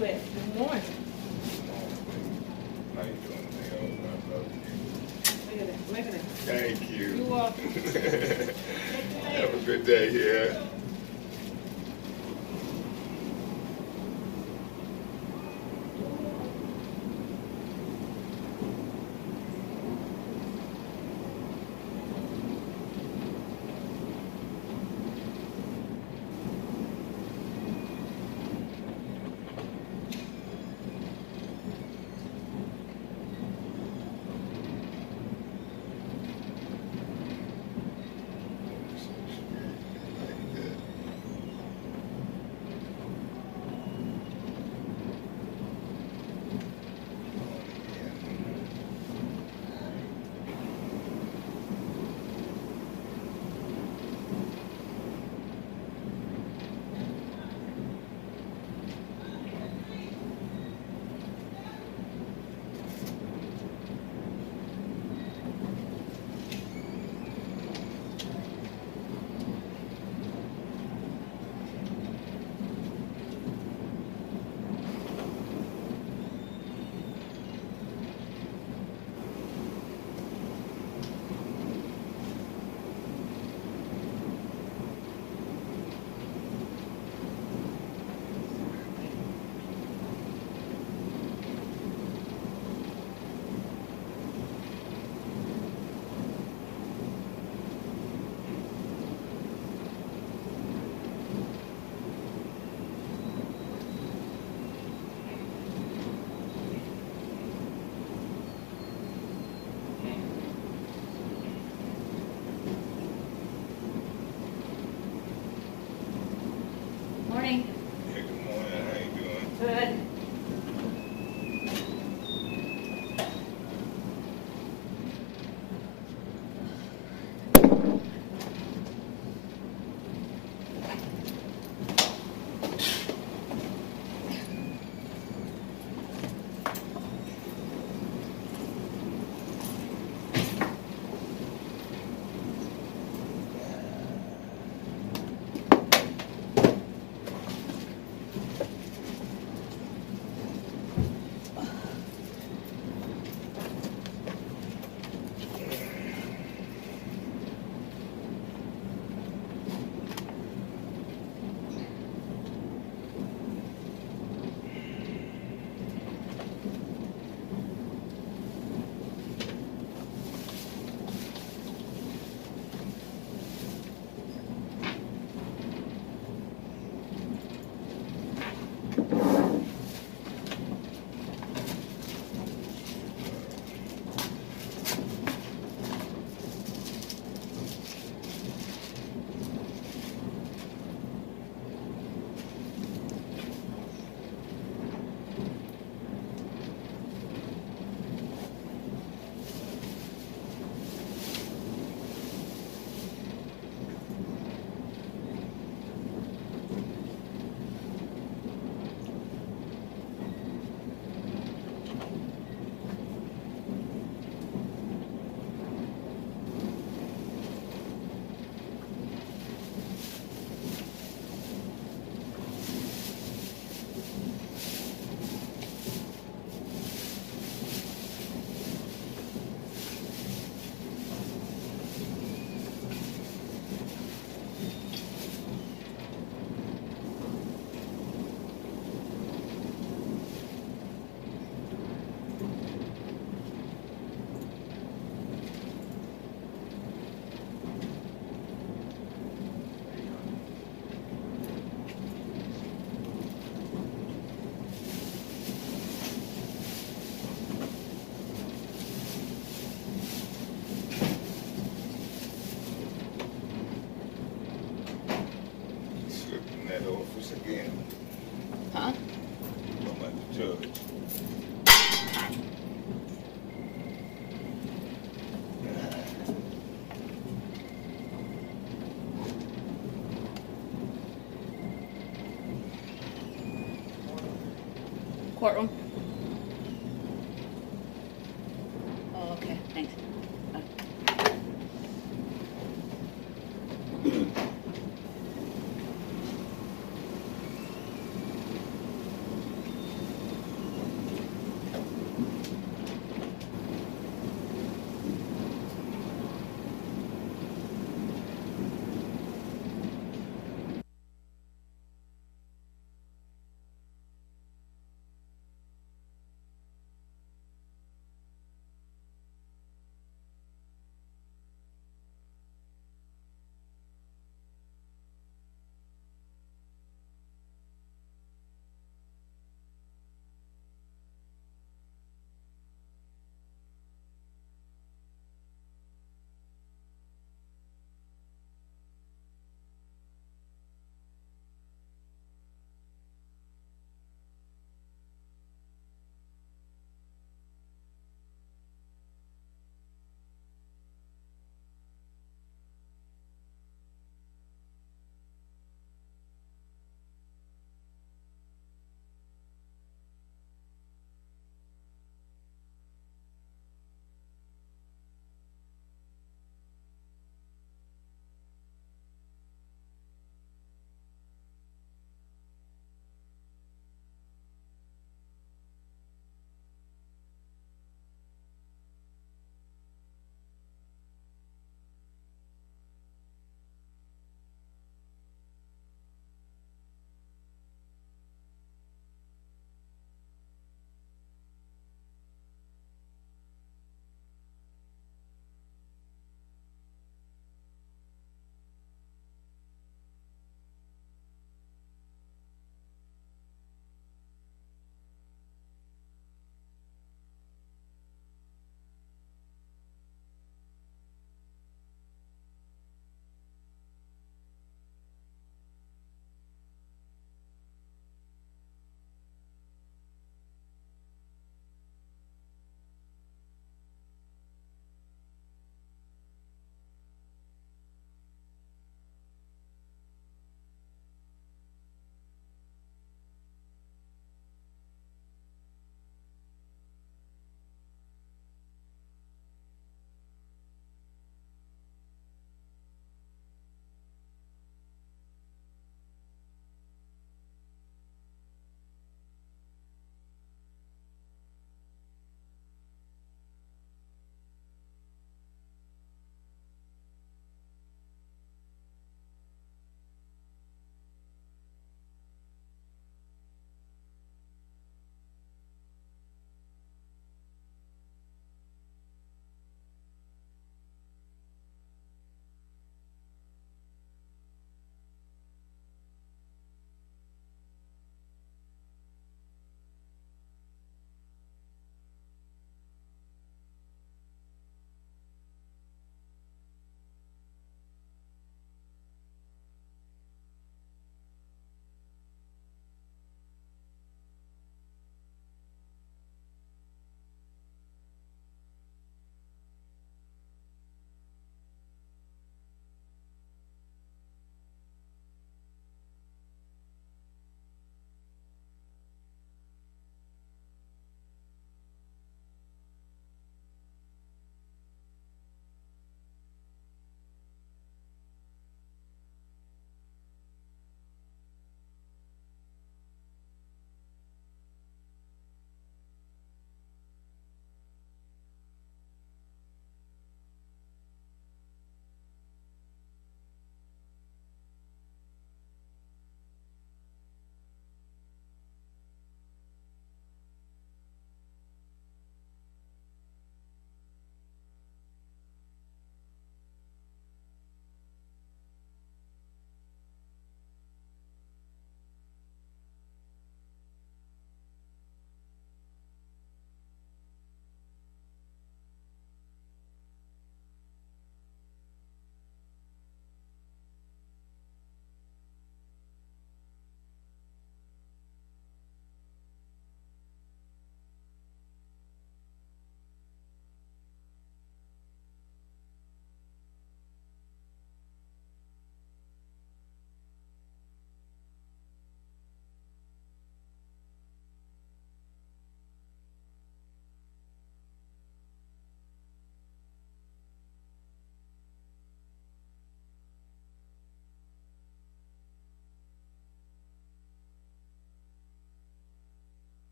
you at? Good morning. How you doing today? I love you. Look at that. Look at that. Thank you. You're welcome. Have a good day here. Morning. Hey, good morning. How you doing? Good. Slipping that office again. Huh? I'm at the judge. Courtroom. Oh, okay. Thanks.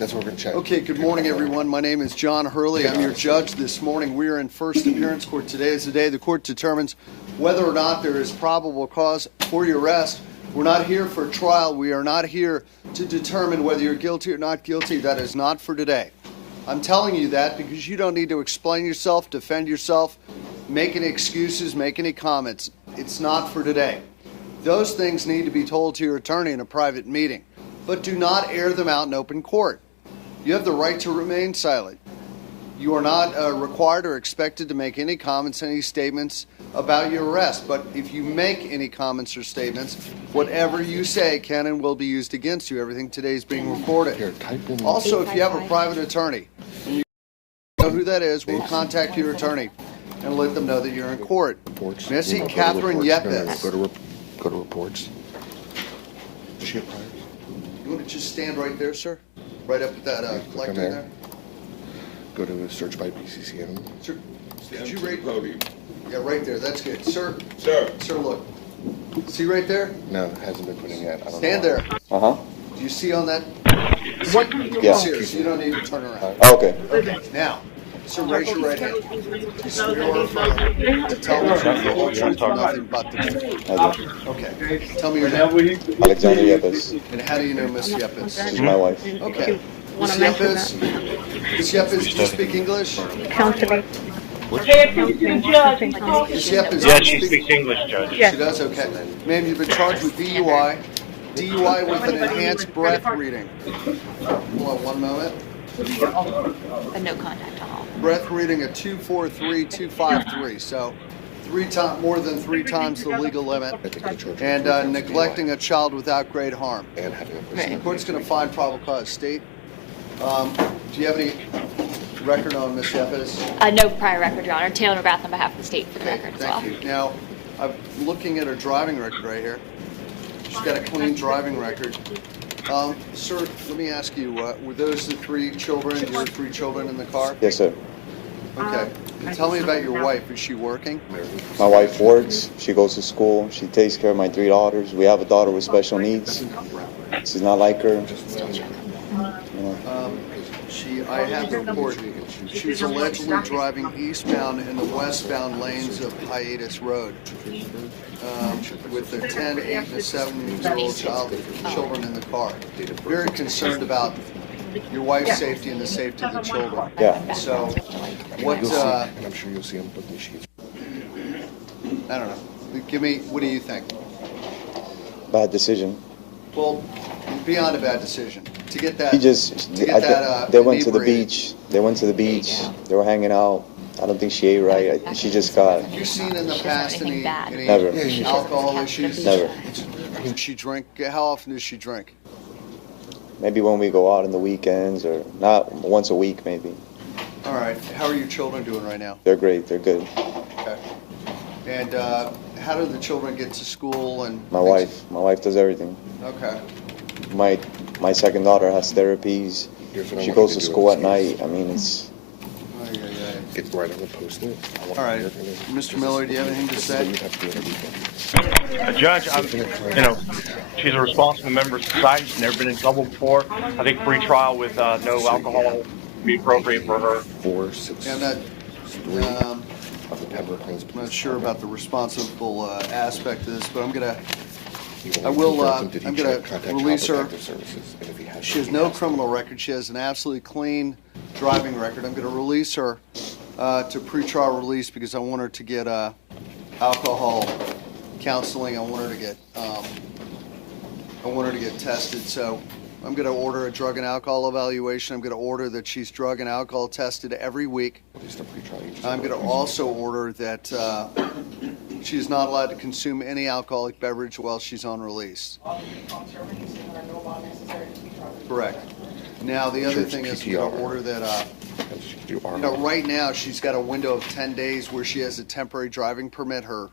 That's what we're going to check. Okay, good morning, everyone. My name is John Hurley. I'm your judge this morning. We are in first appearance court. Today is the day the court determines whether or not there is probable cause for your arrest. We're not here for trial. We are not here to determine whether you're guilty or not guilty. That is not for today. I'm telling you that because you don't need to explain yourself, defend yourself, make any excuses, make any comments. It's not for today. Those things need to be told to your attorney in a private meeting, but do not air them out in open court. You have the right to remain silent. You are not required or expected to make any comments, any statements about your arrest. But if you make any comments or statements, whatever you say can and will be used against you. Everything today is being recorded. Here, type in. Also, if you have a private attorney, and you know who that is, we'll contact your attorney and let them know that you're in court. Reports. Missy No, go to Catherine reports. No, Yepes. go to reports. Does she have priors? You want to just stand right there, sir? Right up at that collector there? Go to search by BCCM. Sir, Stand did you to the rate? podium. Yeah, right there. That's good. Sir, Sir. look. See right there? No, it hasn't been put in yet. I don't Stand know. there. Uh-huh. Do you see on that? Yeah. Serious. You don't need to turn around. Okay. Okay. Now, sir, raise your right hand. You swear or affirm to tell the truth, the whole truth, and nothing but the truth. I do. Okay. Tell me your name. Alexander Yepes. And how do you know Miss Yepes? She's my wife. Okay. Miss Yepes, Miss Yepes, do you speak English? Counselor. Miss Yepes, Yeah, do she you speak? speaks English, Judge. She does? Okay. Ma'am, you've been charged with DUI. DUI with an enhanced breath reading. Hold on one moment. A no contact on all. Breath reading of 243,253. So more than three times the legal limit. I think it's a charge. And neglecting a child without great harm. And having a The person. court's going to find probable cause. State, do you have any record on Ms. Yepes? No prior record, Your Honor. Taylor McGrath on behalf of the state for the Okay, record as well. thank you. Now, I'm looking at her driving record right here. She's got a clean driving record. Sir, let me ask you, were those the three children, your three children in the car? Yes, sir. Okay. And tell me about your wife. Is she working? My wife works. She goes to school. She takes care of my three daughters. We have a daughter with special needs. She's not like her. You know. I have the report. She was allegedly driving eastbound in the westbound lanes of Hiatus Road with a 10, 8, and a 7-year-old children in the car. Very concerned about your wife's safety and the safety of the children. Yeah. So, what, You'll see, and I'm sure you'll see him with me. She's I don't know. Give me, what do you think? Bad decision. Well, beyond a bad decision. To get that, He just. to get that, they went to the inebriated. beach. They went to the beach. They were hanging out. I don't think she ate right. She just got. Have you seen in the She doesn't have past anything bad. any Never. alcohol issues? Never. Does she drink? How often does she drink? Maybe when we go out on the weekends, or not once a week, maybe. All right. How are your children doing right now? They're great. They're good. Okay. And how do the children get to school and? My wife does everything. Okay. My second daughter has therapies. Here's what I She want goes you to do school in at this night. I mean, it's. Ay, ay, ay. Get right on the post-it. All right. Mr. Miller, do you have anything to say? You have to do it every weekend. Judge, she's a responsible member of society. She's never been in trouble before. I think free trial with no alcohol would be appropriate for her. 4, 6, Yeah, I'm not, 3 of the Pembroke Hills. I'm not sure about the responsible aspect of this, but I'm gonna. You I will, confirm, did he I'm gonna contact release Child her. Protective Services? And if he has, She has he no has. criminal record. She has an absolutely clean driving record. I'm going to release her to pretrial release because I want her to get alcohol counseling. I want her to get tested. So I'm going to order a drug and alcohol evaluation. I'm going to order that she's drug and alcohol tested every week. At least a pretrial, you just I'm going to also order that she is not allowed to consume any alcoholic beverage while she's on release. Correct. Now, the other Church thing is we're going to PTR. order that, She can do you know, right now she's got a window of 10 days where she has a temporary driving permit. Her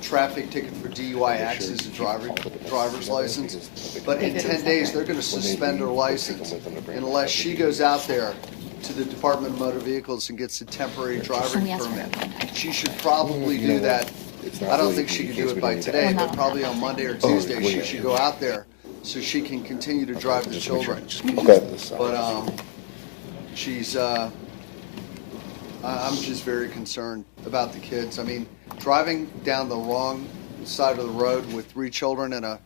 traffic ticket for DUI acts as a driver's license. But in 10 days, they're going to suspend her license unless she goes out there to the Department of Motor Vehicles and gets a temporary driving permit. She should probably do that. I don't think she can do it by today, but probably on Monday or Tuesday, she should go out there so she can continue to drive the children. Okay. But she's, I'm just very concerned about the kids. I mean, driving down the wrong side of the road with 3 children and a,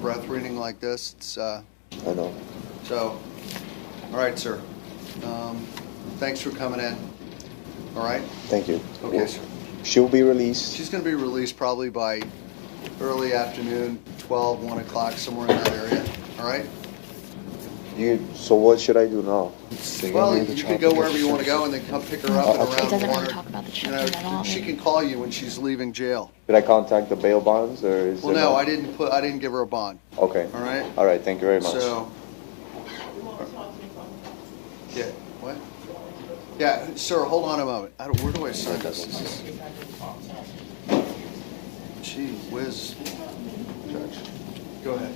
breath reading like this, it's, I know. so, all right, sir. Thanks for coming in. All right? Thank you. Okay, Well, sir. she'll be released. She's going to be released probably by early afternoon, 12, 1 o'clock, somewhere in that area. All right? So what should I do now? Well, you can go wherever you want to go and then come pick her up He at around doesn't want 1. to talk about the children at all. She can call you when she's leaving jail. Should I contact the bail bonds or is Well, there no, I didn't give her a bond. Okay. All right? All right. Thank you very much. So, yeah, what? Yeah, sir, hold on a moment. Where do I sign this? Gee whiz. Judge, go ahead.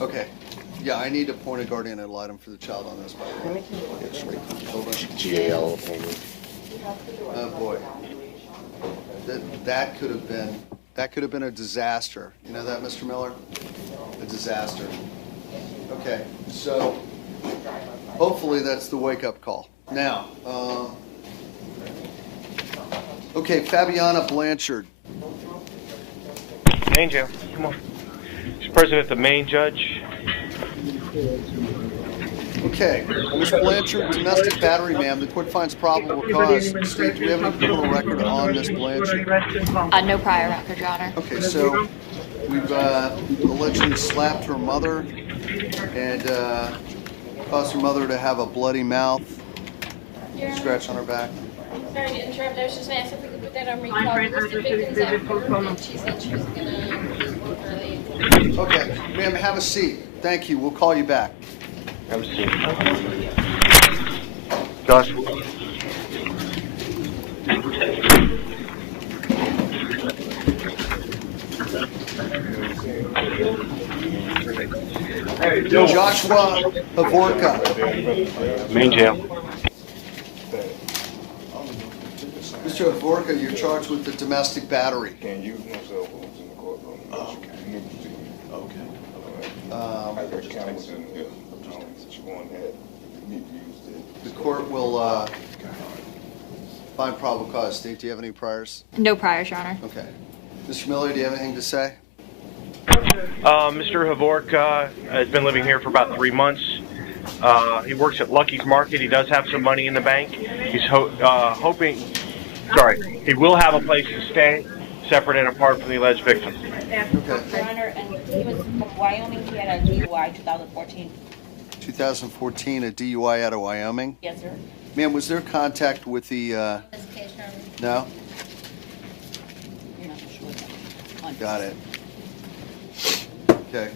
Okay. Yeah, I need to appoint a guardian ad litem for the child on this, by the way. Yes, right. Hold on. GAL appointment. Oh, boy. That could have been a disaster. You know that, Mr. Miller? A disaster. Okay, so hopefully that's the wake-up call. Now, okay, Fabiana Blanchard. Main jail. Come on. She's present at the main judge. Okay, Ms. Blanchard, domestic battery, ma'am. The court finds probable cause. State, do we have any criminal record on Ms. Blanchard? No prior record, Your Honor. Okay, so we've allegedly slapped her mother and caused her mother to have a bloody mouth, scratch on her back. Sorry to interrupt. I was just going to ask if we could put that on recall. Because the victim's at work and she said she was going to leave work early. Okay, ma'am, have a seat. Thank you. We'll call you back. Have a seat. Josh. Joshua Havorka. Main jail. Mr. Havorka, you're charged with the domestic battery. Can't use no cell phones in the courtroom. Okay. I got cameras in here. She won't have, need to use it. The court will find probable cause. State, do you have any priors? No priors, Your Honor. Okay. Mr. Miller, do you have anything to say? Mr. Havorka has been living here for about 3 months. He works at Lucky's Market. He does have some money in the bank. He's he will have a place to stay, separate and apart from the alleged victim. Okay. Your Honor, and he was from Wyoming. He had a DUI 2014. 2014, a DUI out of Wyoming. Yes, sir. Ma'am, was there contact with the, This case, Your Honor. no? You're not sure. Got it. Okay.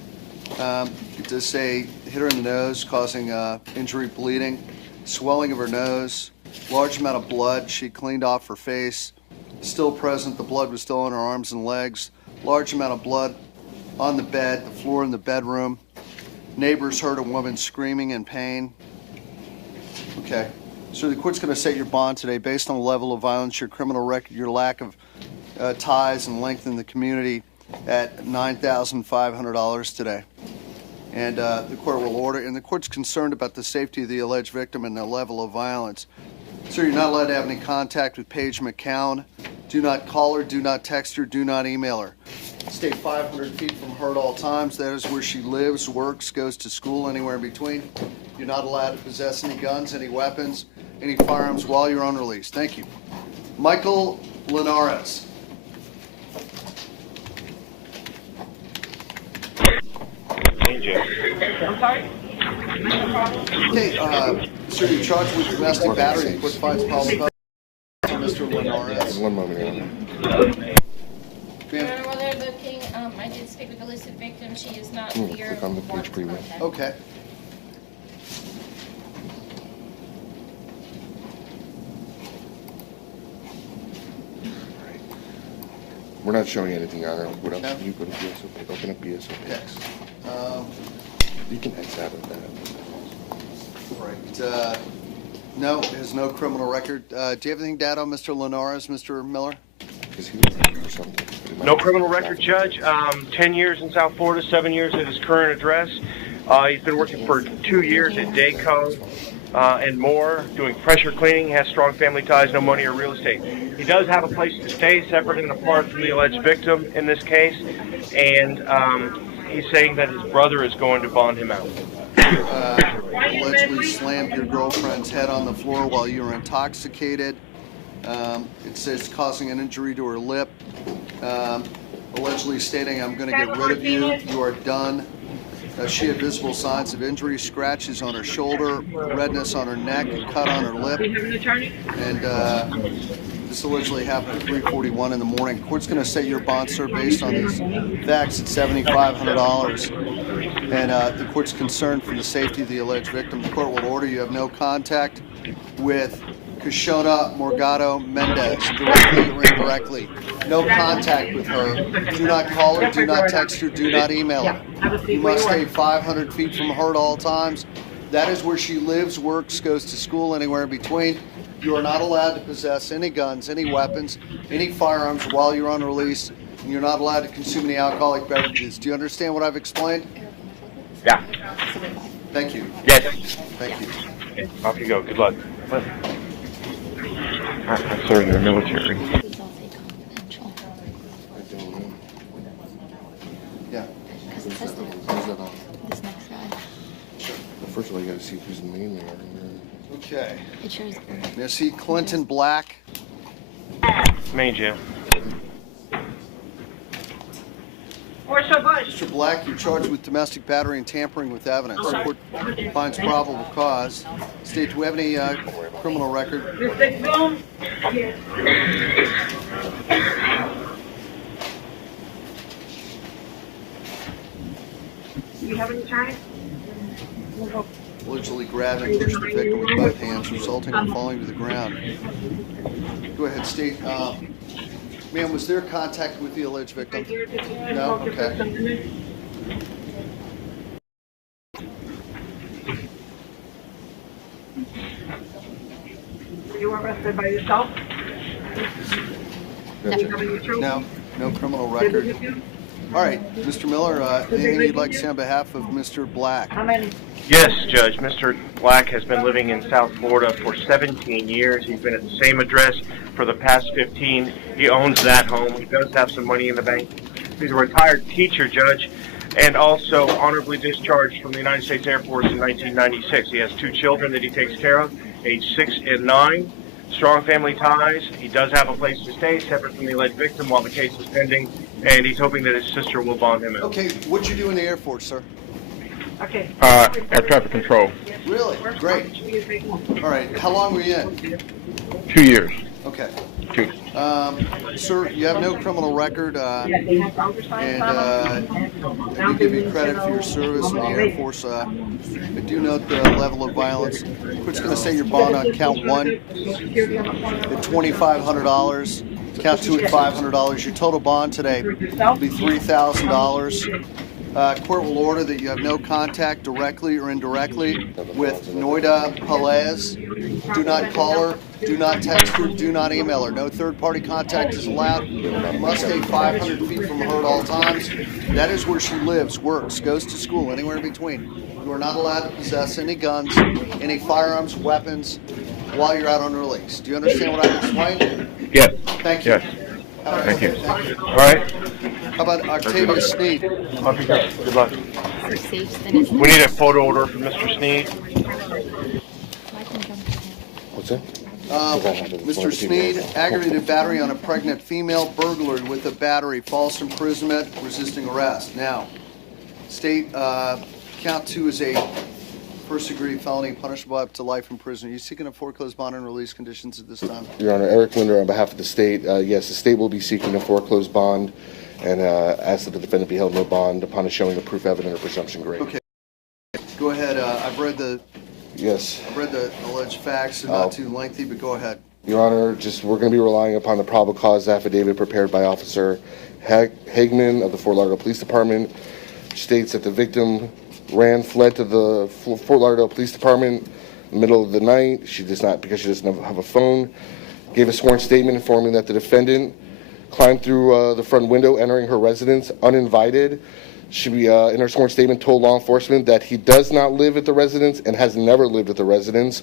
It does say hit her in the nose, causing injury, bleeding, swelling of her nose, large amount of blood. She cleaned off her face. Still present. The blood was still on her arms and legs. Large amount of blood on the bed, the floor in the bedroom. Neighbors heard a woman screaming in pain. Okay. So the court's going to set your bond today based on the level of violence, your criminal record, your lack of ties and length in the community at $9,500 today. And the court will order, and the court's concerned about the safety of the alleged victim and the level of violence. Sir, you're not allowed to have any contact with Paige McCown. Do not call her, do not text her, do not email her. Stay 500 feet from her at all times. That is where she lives, works, goes to school, anywhere in between. You're not allowed to possess any guns, any weapons, any firearms while you're on release. Thank you. Michael Linares. Main jail. Okay, sir, you're charged with domestic battery. Court finds probable cause on Mr. Linares. One moment, Your Honor. Your Honor, while they're looking, I did speak with the listed victim. She is not here. Click on the page preview. Okay. We're not showing anything, Your Honor. What else? No. You go to PSOP. Open up PSOP. Yes. You can X out of that. Right. No, has no criminal record. Do you have anything to add on Mr. Linares, Mr. Miller? Is he or something? No criminal record, Judge. 10 years in South Florida, 7 years at his current address. He's been working for 2 years at Dayco and more, doing pressure cleaning, has strong family ties, no money or real estate. He does have a place to stay separate and apart from the alleged victim in this case, and he's saying that his brother is going to bond him out. Allegedly slammed your girlfriend's head on the floor while you were intoxicated. It says causing an injury to her lip. Allegedly stating, I'm going to get rid of you. You are done. She had visible signs of injury, scratches on her shoulder, redness on her neck, a cut on her lip. And this allegedly happened at 3:41 in the morning. Court's going to set your bond, sir, based on these facts at $7,500. And the court's concerned for the safety of the alleged victim. The court will order you have no contact with Kashona Morgado Mendez, directly or indirectly. No contact with her. Do not call her, do not text her, do not email her. You must stay 500 feet from her at all times. That is where she lives, works, goes to school, anywhere in between. You are not allowed to possess any guns, any weapons, any firearms while you're on release, and you're not allowed to consume any alcoholic beverages. Do you understand what I've explained? Yeah. Thank you. Yes. Thank you. Okay, off you go. Good luck. I served in the military. Please all say confidential. I don't know. Yeah. Because it says that Who's that on? this next guy. Well, first of all, you gotta see who's the name there. Okay. It shows. Now see Clinton Black. Main jail. Mr. Black, you're charged with domestic battery and tampering with evidence. The court finds probable cause. State, do we have any criminal record? Do you have any time? Allegedly grabbed and pushed the victim with both hands, resulting in falling to the ground. Go ahead, state. Ma'am, was there contact with the alleged victim? No? Okay. Were you arrested by yourself? No, no criminal record. All right, Mr. Miller, anything you'd like to say on behalf of Mr. Black? How many? Yes, Judge. Mr. Black has been living in South Florida for 17 years. He's been at the same address for the past 15. He owns that home. He does have some money in the bank. He's a retired teacher, Judge, and also honorably discharged from the United States Air Force in 1996. He has 2 children that he takes care of, age 6 and 9. Strong family ties. He does have a place to stay, separate from the alleged victim while the case is pending, and he's hoping that his sister will bond him out. Okay, what'd you do in the Air Force, sir? Okay. Air traffic control. Really? Great. All right, how long were you in? 2 years. Okay. 2. Sir, you have no criminal record, and I do give you credit for your service in the Air Force. I do note the level of violence. Court's going to say your bond on count 1 at $2,500, count 2 at $500. Your total bond today will be $3,000. Court will order that you have no contact directly or indirectly with Noida Palez. Do not call her, do not text her, do not email her. No third-party contact is allowed. You must stay 500 feet from her at all times. That is where she lives, works, goes to school, anywhere in between. You are not allowed to possess any guns, any firearms, weapons while you're out on release. Do you understand what I've explained? Yes. Thank you. Yes. Thank you. All right. How about Octavius Sneed? Off you go. Good luck. For safe, then it's. We need a photo order from Mr. Sneed. I can jump to him. What's that? Mr. Sneed, aggravated battery on a pregnant female, burglary with a battery, false imprisonment, resisting arrest. Now, state count 2 is a first-degree felony punishable up to life in prison. Are you seeking a foreclosed bond and release conditions at this time? Your Honor, Eric Linder on behalf of the state. Yes, the state will be seeking a foreclosed bond and ask that the defendant be held no bond upon a showing of proof evident or presumption grade. Okay. Go ahead. I've read the alleged facts. They're not too lengthy, but go ahead. Your Honor, we're going to be relying upon the probable cause affidavit prepared by Officer Hagman of the Fort Lauderdale Police Department, which states that the victim fled to the Fort Lauderdale Police Department in the middle of the night. Because she doesn't have a phone, gave a sworn statement informing that the defendant climbed through the front window, entering her residence uninvited. She, in her sworn statement, told law enforcement that he does not live at the residence and has never lived at the residence.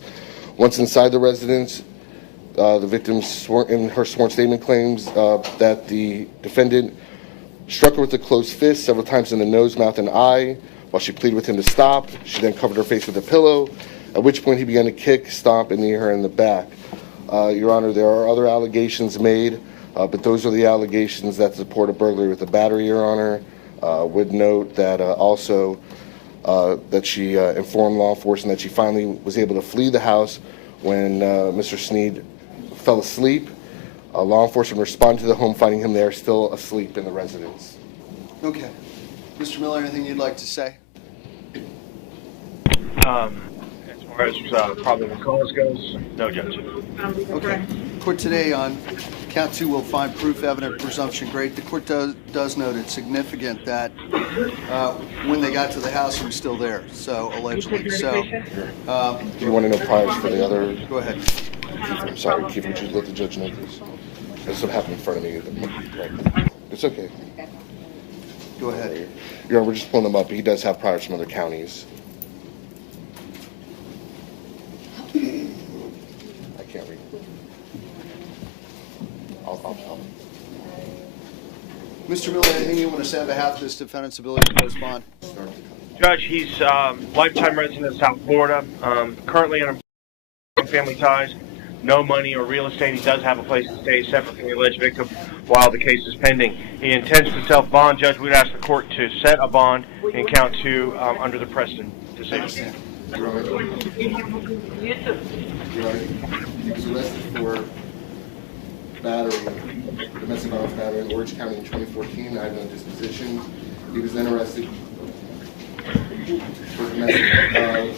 Once inside the residence, the victim in her sworn statement claims that the defendant struck her with a closed fist several times in the nose, mouth, and eye while she pleaded with him to stop. She then covered her face with a pillow, at which point he began to kick, stomp, and knee her in the back. Your Honor, there are other allegations made, but those are the allegations that support a burglary with a battery, Your Honor. Would note that also that she informed law enforcement that she finally was able to flee the house when Mr. Sneed fell asleep. Law enforcement responded to the home, finding him there still asleep in the residence. Okay. Mr. Miller, anything you'd like to say? As far as probable cause goes, no, Judge. Okay. Court today on count 2 will find proof evident presumption great. The court does note it's significant that when they got to the house, he was still there, so allegedly. So, Do you want to know priors for the other? go ahead. I'm sorry, Keith, would you let the judge know, please? This would happen in front of me. Right. It's okay. Go ahead. Your Honor, we're just pulling them up. He does have priors from other counties. I can't read. I'll. Mr. Miller, anything you want to say on behalf of this defendant's ability to post bond? Judge, he's lifetime resident of South Florida, currently in family ties, no money or real estate. He does have a place to stay separate from the alleged victim while the case is pending. He intends to self-bond. Judge, we'd ask the court to set a bond in count 2 under the Preston decision. Your Honor, he was arrested for battery, domestic violence battery in Orange County in 2014. I had no disposition. He was then arrested for domestic battery in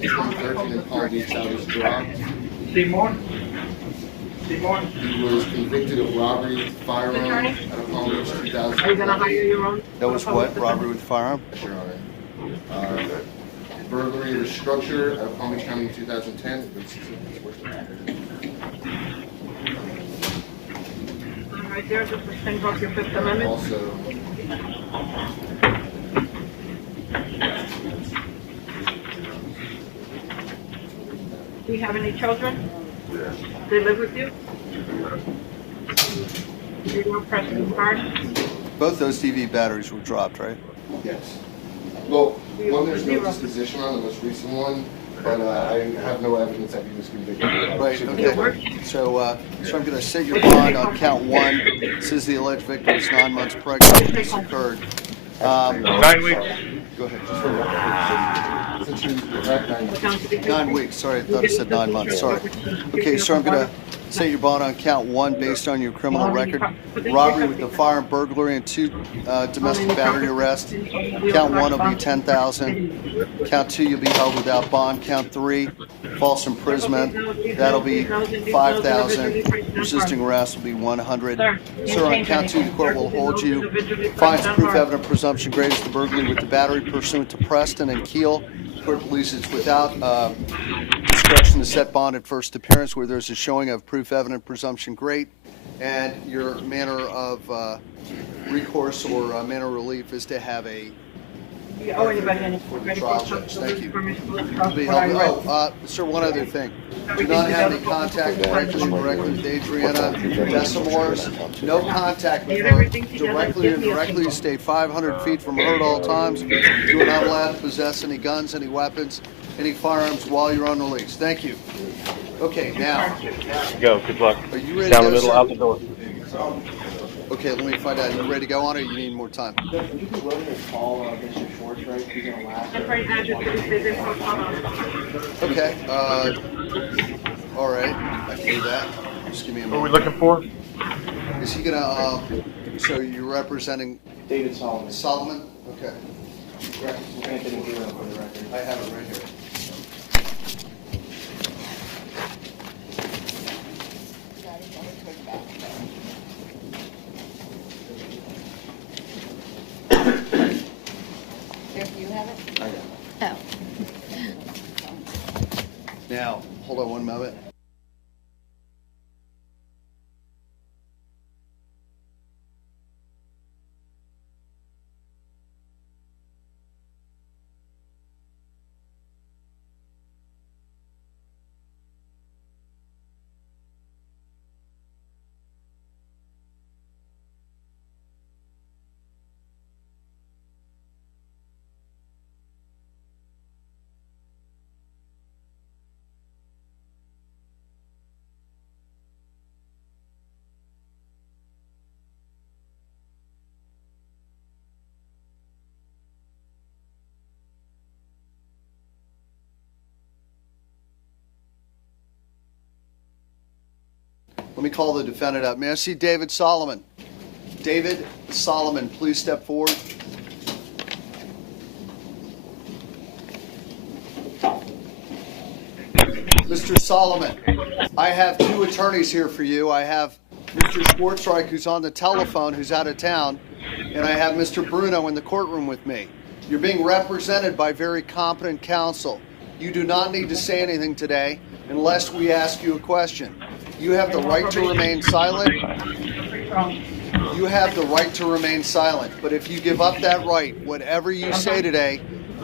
2013 in Palm Beach. That was dropped. Seymour? He was convicted of robbery with firearm at a Palm Beach 2000. Are you going to hire your own? That was what? Robbery with firearm? Yes, Your Honor. Burglary of a structure at a Palm Beach County in 2010. Right there, just to invoke your Fifth Amendment. Also, Do you have any children? They live with you? You don't press the card? Both those DV batteries were dropped, right? yes. Well, one there's no disposition on, the most recent one, but I have no evidence that he was convicted. Right, okay. So I'm going to set your bond on count 1. It says the alleged victim is 9 months pregnant when this occurred. 9 weeks. Go ahead. Since he was correct, 9 weeks. 9 weeks. Sorry, I thought it said 9 months. Sorry. Okay, so I'm going to set your bond on count 1 based on your criminal record. Robbery with a firearm, burglary, and 2 domestic battery arrests. Count 1 will be $10,000. Count 2, you'll be held without bond. Count 3, false imprisonment. That'll be $5,000. Resisting arrest will be $100. Sir, on count 2, the court will hold you. Finds proof evident presumption great as the burglary with the battery pursuant to Preston and Keel. The court believes it's without discretion to set bond at first appearance where there's a showing of proof evident presumption great, and your manner of recourse or manner of relief is to have a Do you owe anybody any trial judge. Thank you. Sir, one other thing. Do not have any contact directly with Adriana Decimores. No contact with her directly or indirectly. Stay 500 feet from her at all times. You are not allowed to possess any guns, any weapons, any firearms while you're on release. Thank you. Okay, now. Go. Good luck. Are you ready Down to the go, middle, sir? out the door. Okay, let me find out. Are you ready to go on, or you need more time? That's right, address to the city. Okay. All right. I can do that. Just give me a What are we moment. looking for? Is he gonna? So you're representing David Solomon. Solomon? Okay. Granted and given for the record. I have it right here. You have it? I got it. Oh. Now, hold on one moment. Let me call the defendant up. May I see David Solomon? David Solomon, please step forward. Mr. Solomon, I have two attorneys here for you. I have Mr. Schwartzreich, who's on the telephone, who's out of town, and I have Mr. Bruno in the courtroom with me. You're being represented by very competent counsel. You do not need to say anything today unless we ask you a question. You have the right to remain silent. You have the right to remain silent. But if you give up that right, whatever you say today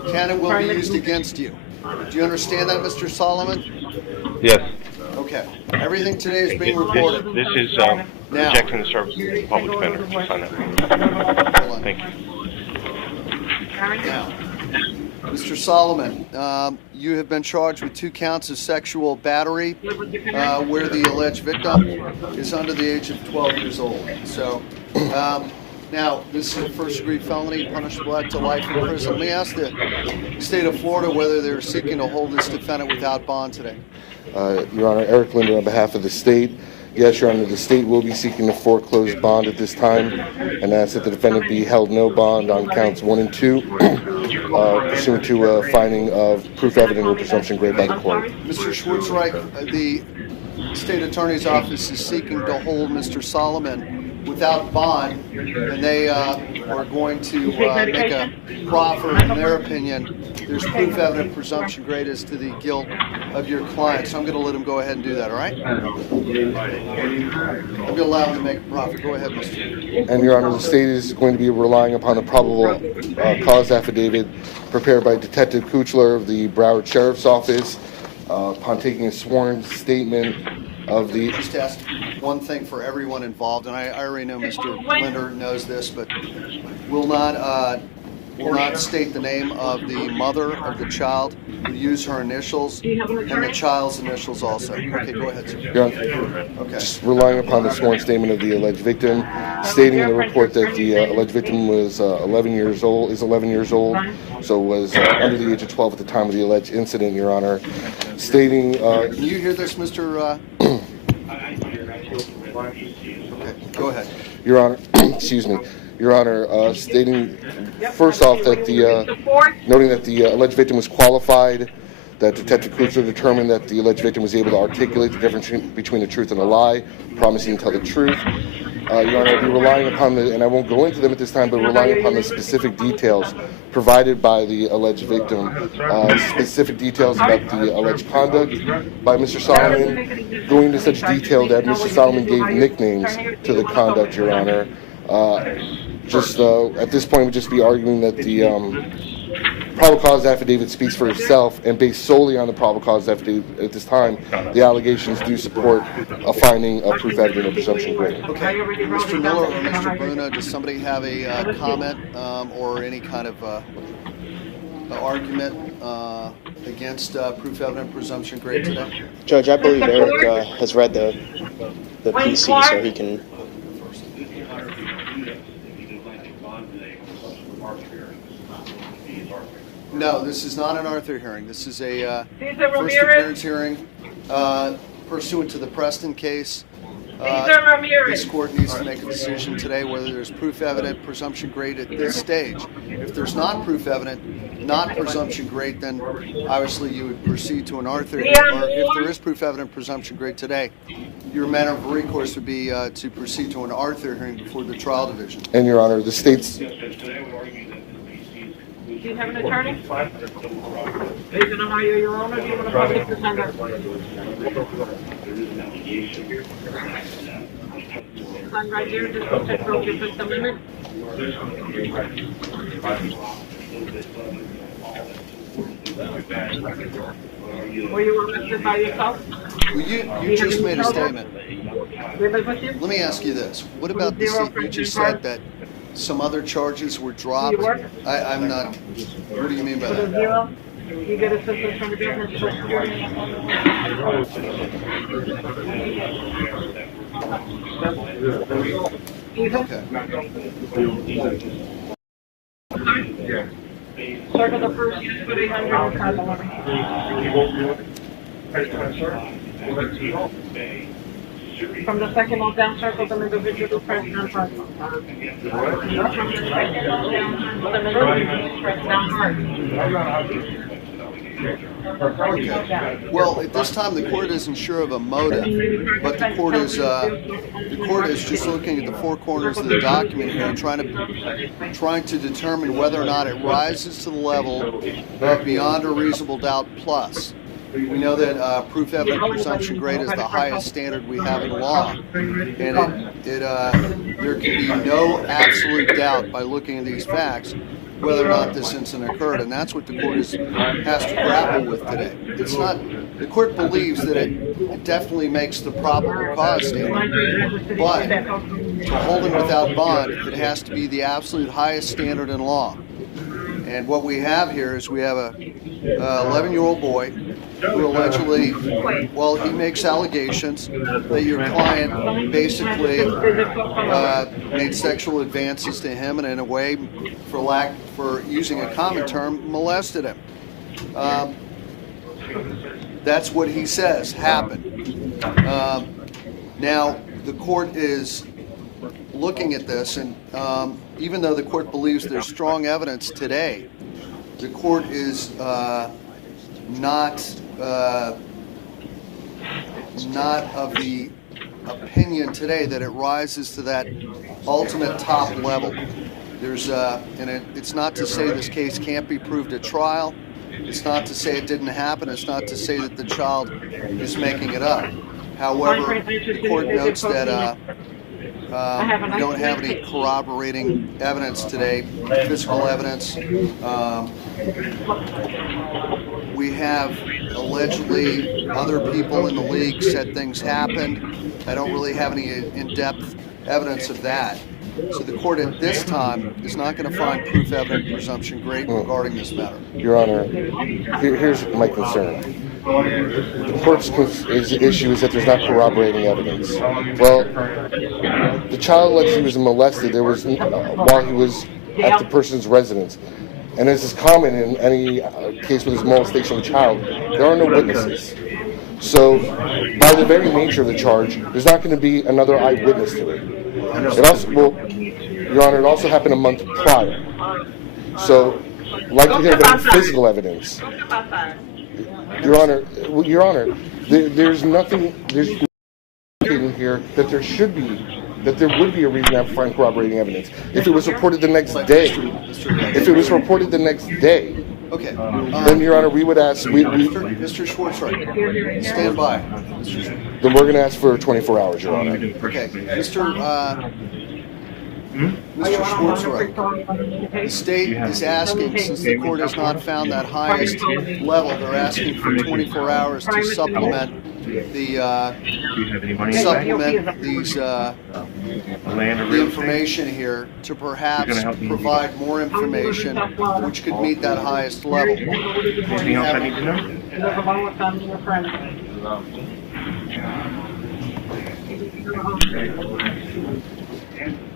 can and will be used against you. Do you understand that, Mr. Solomon? Yes. Okay. Everything today is being recorded. This is rejecting the services of the public defender. Just sign that. Thank you. Now, Mr. Solomon, you have been charged with 2 counts of sexual battery where the alleged victim is under the age of 12 years old. So, now, this is a first-degree felony punishable up to life in prison. Let me ask the state of Florida whether they're seeking to hold this defendant without bond today. Your Honor, Eric Linder on behalf of the state. Yes, Your Honor, the state will be seeking a foreclosed bond at this time, and ask that the defendant be held no bond on counts 1 and 2, pursuant to a finding of proof evident or presumption grade by the court. Mr. Schwartzreich, the state attorney's office is seeking to hold Mr. Solomon without bond, and they are going to make a proffer. In their opinion, there's proof evident presumption grade as to the guilt of your client. So I'm going to let him go ahead and do that, all right? I'm going to allow him to make a proffer. Go ahead, Mr. And, Your Honor, the state is going to be relying upon the probable cause affidavit prepared by Detective Kuchler of the Broward Sheriff's Office upon taking a sworn statement of the... Just ask one thing for everyone involved, and I already know Mr. Linder knows this, but will not state the name of the mother of the child. We'll use her initials and the child's initials also. Okay, go ahead, sir. Your Honor, just relying upon the sworn statement of the alleged victim, stating in the report that the alleged victim was 11 years old, so was under the age of 12 at the time of the alleged incident, Your Honor. Stating... Can you hear this, Mr. Okay, go ahead. Your Honor, excuse me. Your Honor, stating first off that noting that the alleged victim was qualified, that Detective Kuchler determined that the alleged victim was able to articulate the difference between the truth and a lie, promising to tell the truth. Your Honor, I'll be relying upon and I won't go into them at this time, but relying upon the specific details provided by the alleged victim, specific details about the alleged conduct by Mr. Solomon, going into such detail that Mr. Solomon gave nicknames to the conduct, Your Honor. At this point, we'd just be arguing that the probable cause affidavit speaks for itself, and based solely on the probable cause affidavit at this time, the allegations do support a finding of proof evident or presumption grade. Okay, Mr. Miller or Mr. Bruno, does somebody have a comment or any kind of argument against proof evident presumption grade today? Judge, I believe Eric has read the PC, so he can. No, this is not an Arthur hearing. This is a first appearance hearing pursuant to the Preston case. This court needs to make a decision today whether there's proof evident presumption grade at this stage. If there's not proof evident, not presumption grade, then obviously you would proceed to an Arthur hearing. Or if there is proof evident presumption grade today, your manner of recourse would be to proceed to an Arthur hearing before the trial division. And Your Honor, the state's... Do you have an attorney? Are you going to hire your own, or do you want a public defender? Sign right here, just go check out your Fifth Amendment. Were you arrested by yourself? Well, you just made a statement. Let me ask you this. What about this? You just said that some other charges were dropped. I'm not. What do you mean by that? Zero. You get assistance from the government. Okay. Circle the first 800 card. From the second note down, circle the individual who pressed down hard. From the second note down, circle the individual who pressed down hard. Well, at this time, the court isn't sure of a motive, but the court is just looking at the four corners of the document here and trying to determine whether or not it rises to the level of beyond a reasonable doubt plus. We know that proof evident presumption grade is the highest standard we have in law, and there can be no absolute doubt by looking at these facts whether or not this incident occurred, and that's what the court has to grapple with today. It's not. The court believes that it definitely makes the probable cause standard, but to hold him without bond, it has to be the absolute highest standard in law. And what we have here is we have a 11-year-old boy who allegedly, well, he makes allegations that your client basically made sexual advances to him, and in a way, for using a common term, molested him. That's what he says happened. Now, the court is looking at this, and even though the court believes there's strong evidence today, the court is not of the opinion today that it rises to that ultimate top level. There's it's not to say this case can't be proved at trial. It's not to say it didn't happen. It's not to say that the child is making it up. However, the court notes that we don't have any corroborating evidence today, physical evidence. We have allegedly other people in the league said things happened. I don't really have any in-depth evidence of that. So the court at this time is not going to find proof evident presumption grade regarding this matter. Your Honor, here's my concern. The court's issue is that there's not corroborating evidence. Well, the child alleged he was molested while he was at the person's residence. And as is common in any case with a molestation of a child, there are no witnesses. So, by the very nature of the charge, there's not going to be another eyewitness to it. It also, Your Honor, it also happened a month prior. So, likelihood of any physical evidence. Your Honor, there's nothing in here that there would be a reason to find corroborating evidence. If it was reported the next day, okay. Then, Your Honor, we would ask. Mr. Schwartzreich, stand by. Then we're going to ask for 24 hours, Your Honor. Okay, Mr. Schwartzreich, the state is asking, since the court has not found that highest level, they're asking for 24 hours to supplement the information here to perhaps provide more information which could meet that highest level. Anything else I need to know?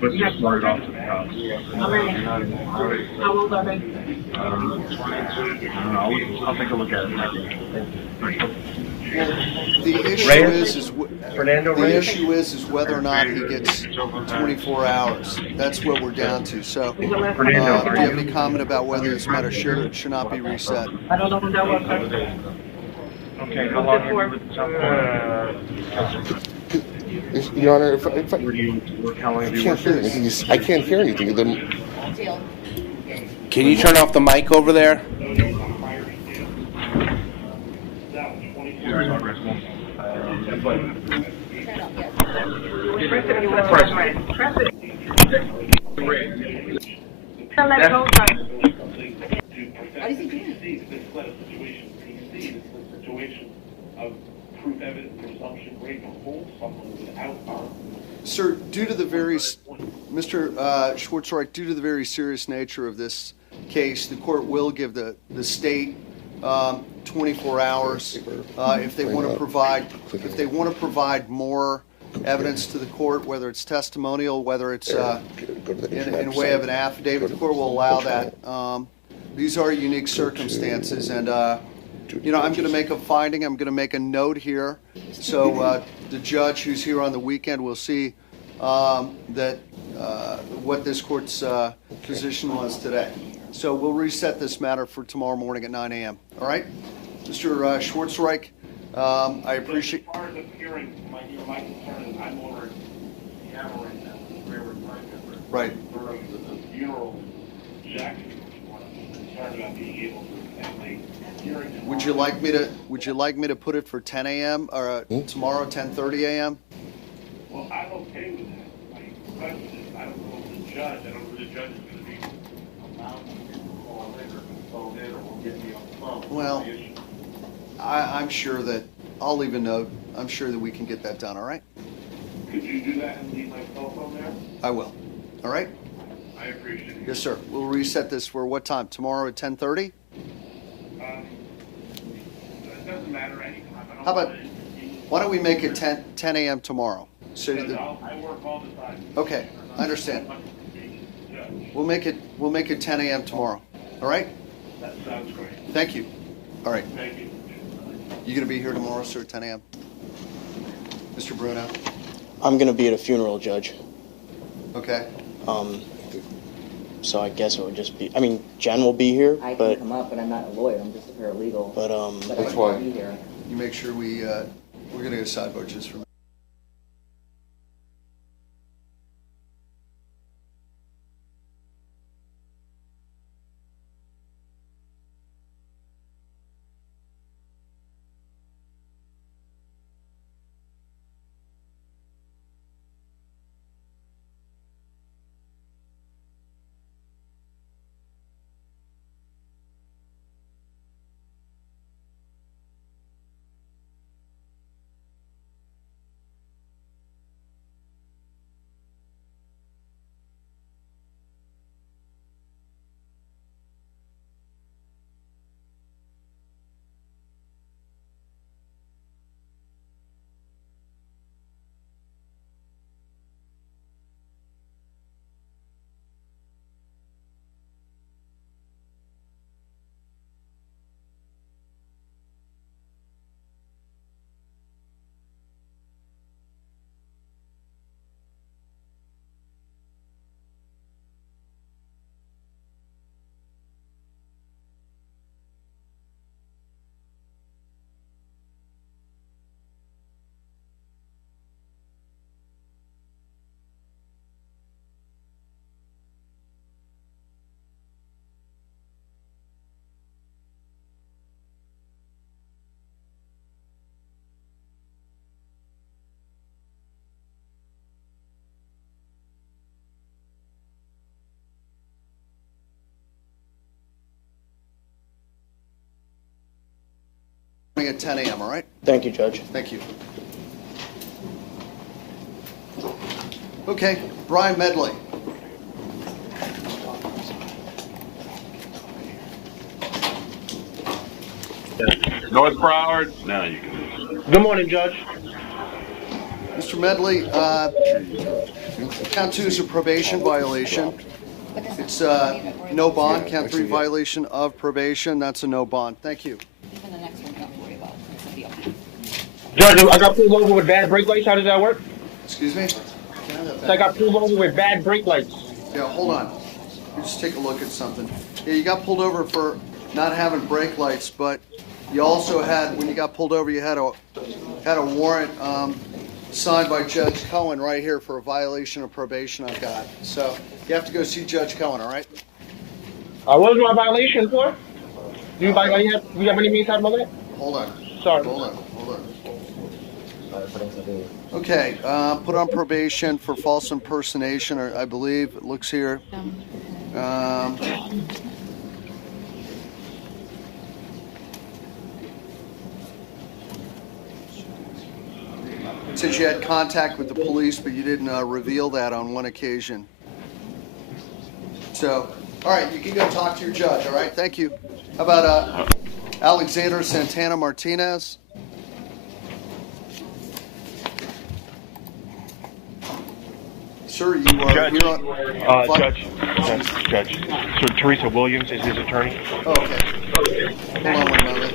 Let's just start off to the house. How old are they? I'll take a look at it. The issue is whether or not he gets 24 hours. That's what we're down to. So, do you have any comment about whether this matter should or should not be reset? I don't know what Okay, how long are you with the Your Honor, if I can't hear anything. Can you turn off the mic over there? Sir, Mr. Schwartzreich, due to the very serious nature of this case, the court will give the state 24 hours if they want to provide more evidence to the court, whether it's testimonial, whether it's in way of an affidavit. The court will allow that. These are unique circumstances, and You know, I'm going to make a finding. I'm going to make a note here. So the judge who's here on the weekend will see that what this court's position was today. So we'll reset this matter for tomorrow morning at 9 a.m. All right? Mr. Schwartzreich, I appreciate... As far as the hearing, my concern is I'm over at Camera right now, Right. for the funeral. Jackson was concerned about being able to attend the hearing. Would you like me to put it for 10 a.m. or tomorrow 10:30 a.m.? Well, I'm okay with that. My question is, I don't know if the judge, I don't know if the judge is going to be allowed to call in or phone in or will get me on the phone. Well, I'm sure that I'll leave a note. I'm sure that we can get that done. All right? Could you do that and leave my cell phone there? I will. All right? I appreciate it. Yes, sir. We'll reset this for what time? Tomorrow at 10:30? It doesn't matter anytime. How about, why don't we make it 10 a.m. tomorrow? So I work all the time. okay, I understand. We'll make it 10 a.m. tomorrow. All right? That sounds great. Thank you. All right. Thank you. You going to be here tomorrow, sir, at 10 a.m.? Mr. Bruno? I'm going to be at a funeral, Judge. Okay. So I guess it would just be, I mean, Jen will be here, I but... can come up, but I'm not a lawyer, I'm just a paralegal. But, That's why. Be here. You make sure we're going to go sidebar just for a minute. At 10 a.m., all right? Thank you, Judge. Thank you. Okay, Brian Medley. North Broward. Now you can. Good morning, Judge. Mr. Medley, count 2 is a probation violation. It's no bond. Count 3 violation of probation. That's a no bond. Thank you. Even the next one, don't worry about. It's a deal. Judge, I got pulled over with bad brake lights. How does that work? Excuse me? So I got pulled over with bad brake lights. Yeah, hold on. Let me just take a look at something. Yeah, you got pulled over for not having brake lights, but you also had, when you got pulled over, you had a warrant signed by Judge Cohen right here for a violation of probation I've got. So you have to go see Judge Cohen, all right? What was my violation for? Do you have any means to about that? Hold on. Sorry. Hold on. Okay, put on probation for false impersonation, or I believe it looks here. It says you had contact with the police, but you didn't reveal that on one occasion. So, all right, you can go talk to your judge, all right? Thank you. How about Alexander Santana Martinez? Sir, you are Judge, here on... Judge. So Teresa Williams is his attorney. Oh, okay. Hold on one moment.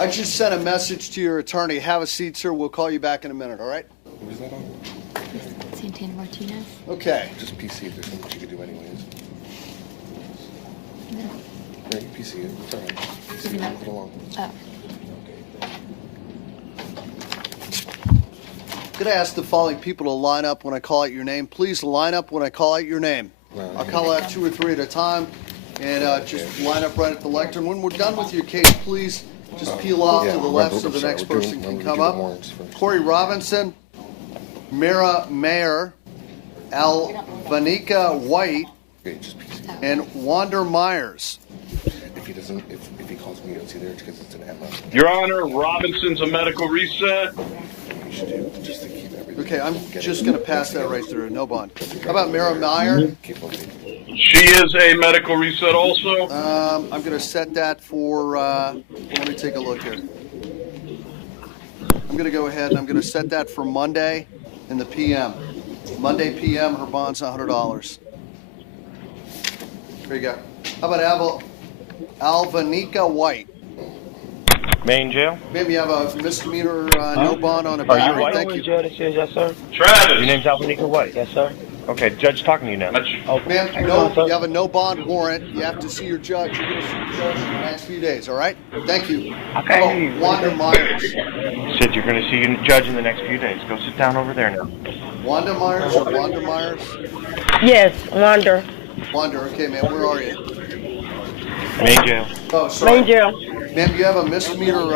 I just sent a message to your attorney. Have a seat, sir. We'll call you back in a minute, all right? Who's that on? Santana Martinez. Okay. Just PC if there's something you could do anyways. No. Yeah, you PC it. It's all right. PC Isn't it. that- Move it along. Oh. I'm going to ask the following people to line up when I call out your name. Please line up when I call out your name. I'll call out 2 or 3 at a time, and just line up right at the lectern. When we're done with your case, please just peel off to the left so the next person can come up. Corey Robinson, Mira Mayer, Alvanica White, and Wander Myers. If he doesn't, if he calls me, it's either because it's an Emma. Your Honor, Robinson's a medical reset. You should do just to keep everything. Okay, I'm just going to pass that right through. No bond. How about Mira Meyer? She is a medical reset also. I'm going to set that for, let me take a look here. I'm going to go ahead and I'm going to set that for Monday in the PM. Monday PM, her bond's $100. There you go. How about Alvanica White? Main jail? Ma'am, you have a misdemeanor, no bond on a battery. Thank you. Yes, sir. Travis! Your name's Alvanica White? Yes, sir. Okay, judge talking to you now. Ma'am, no, you have a no bond warrant. You have to see your judge. You're going to see your judge in the next few days, all right? Thank you. Okay. Wanda Myers. You said you're going to see your judge in the next few days. Go sit down over there now. Wanda Myers or Wanda Myers? Yes, Wander. Wander, okay, ma'am, where are you? Main jail. Oh, sorry. Main jail. Ma'am, you have a misdemeanor,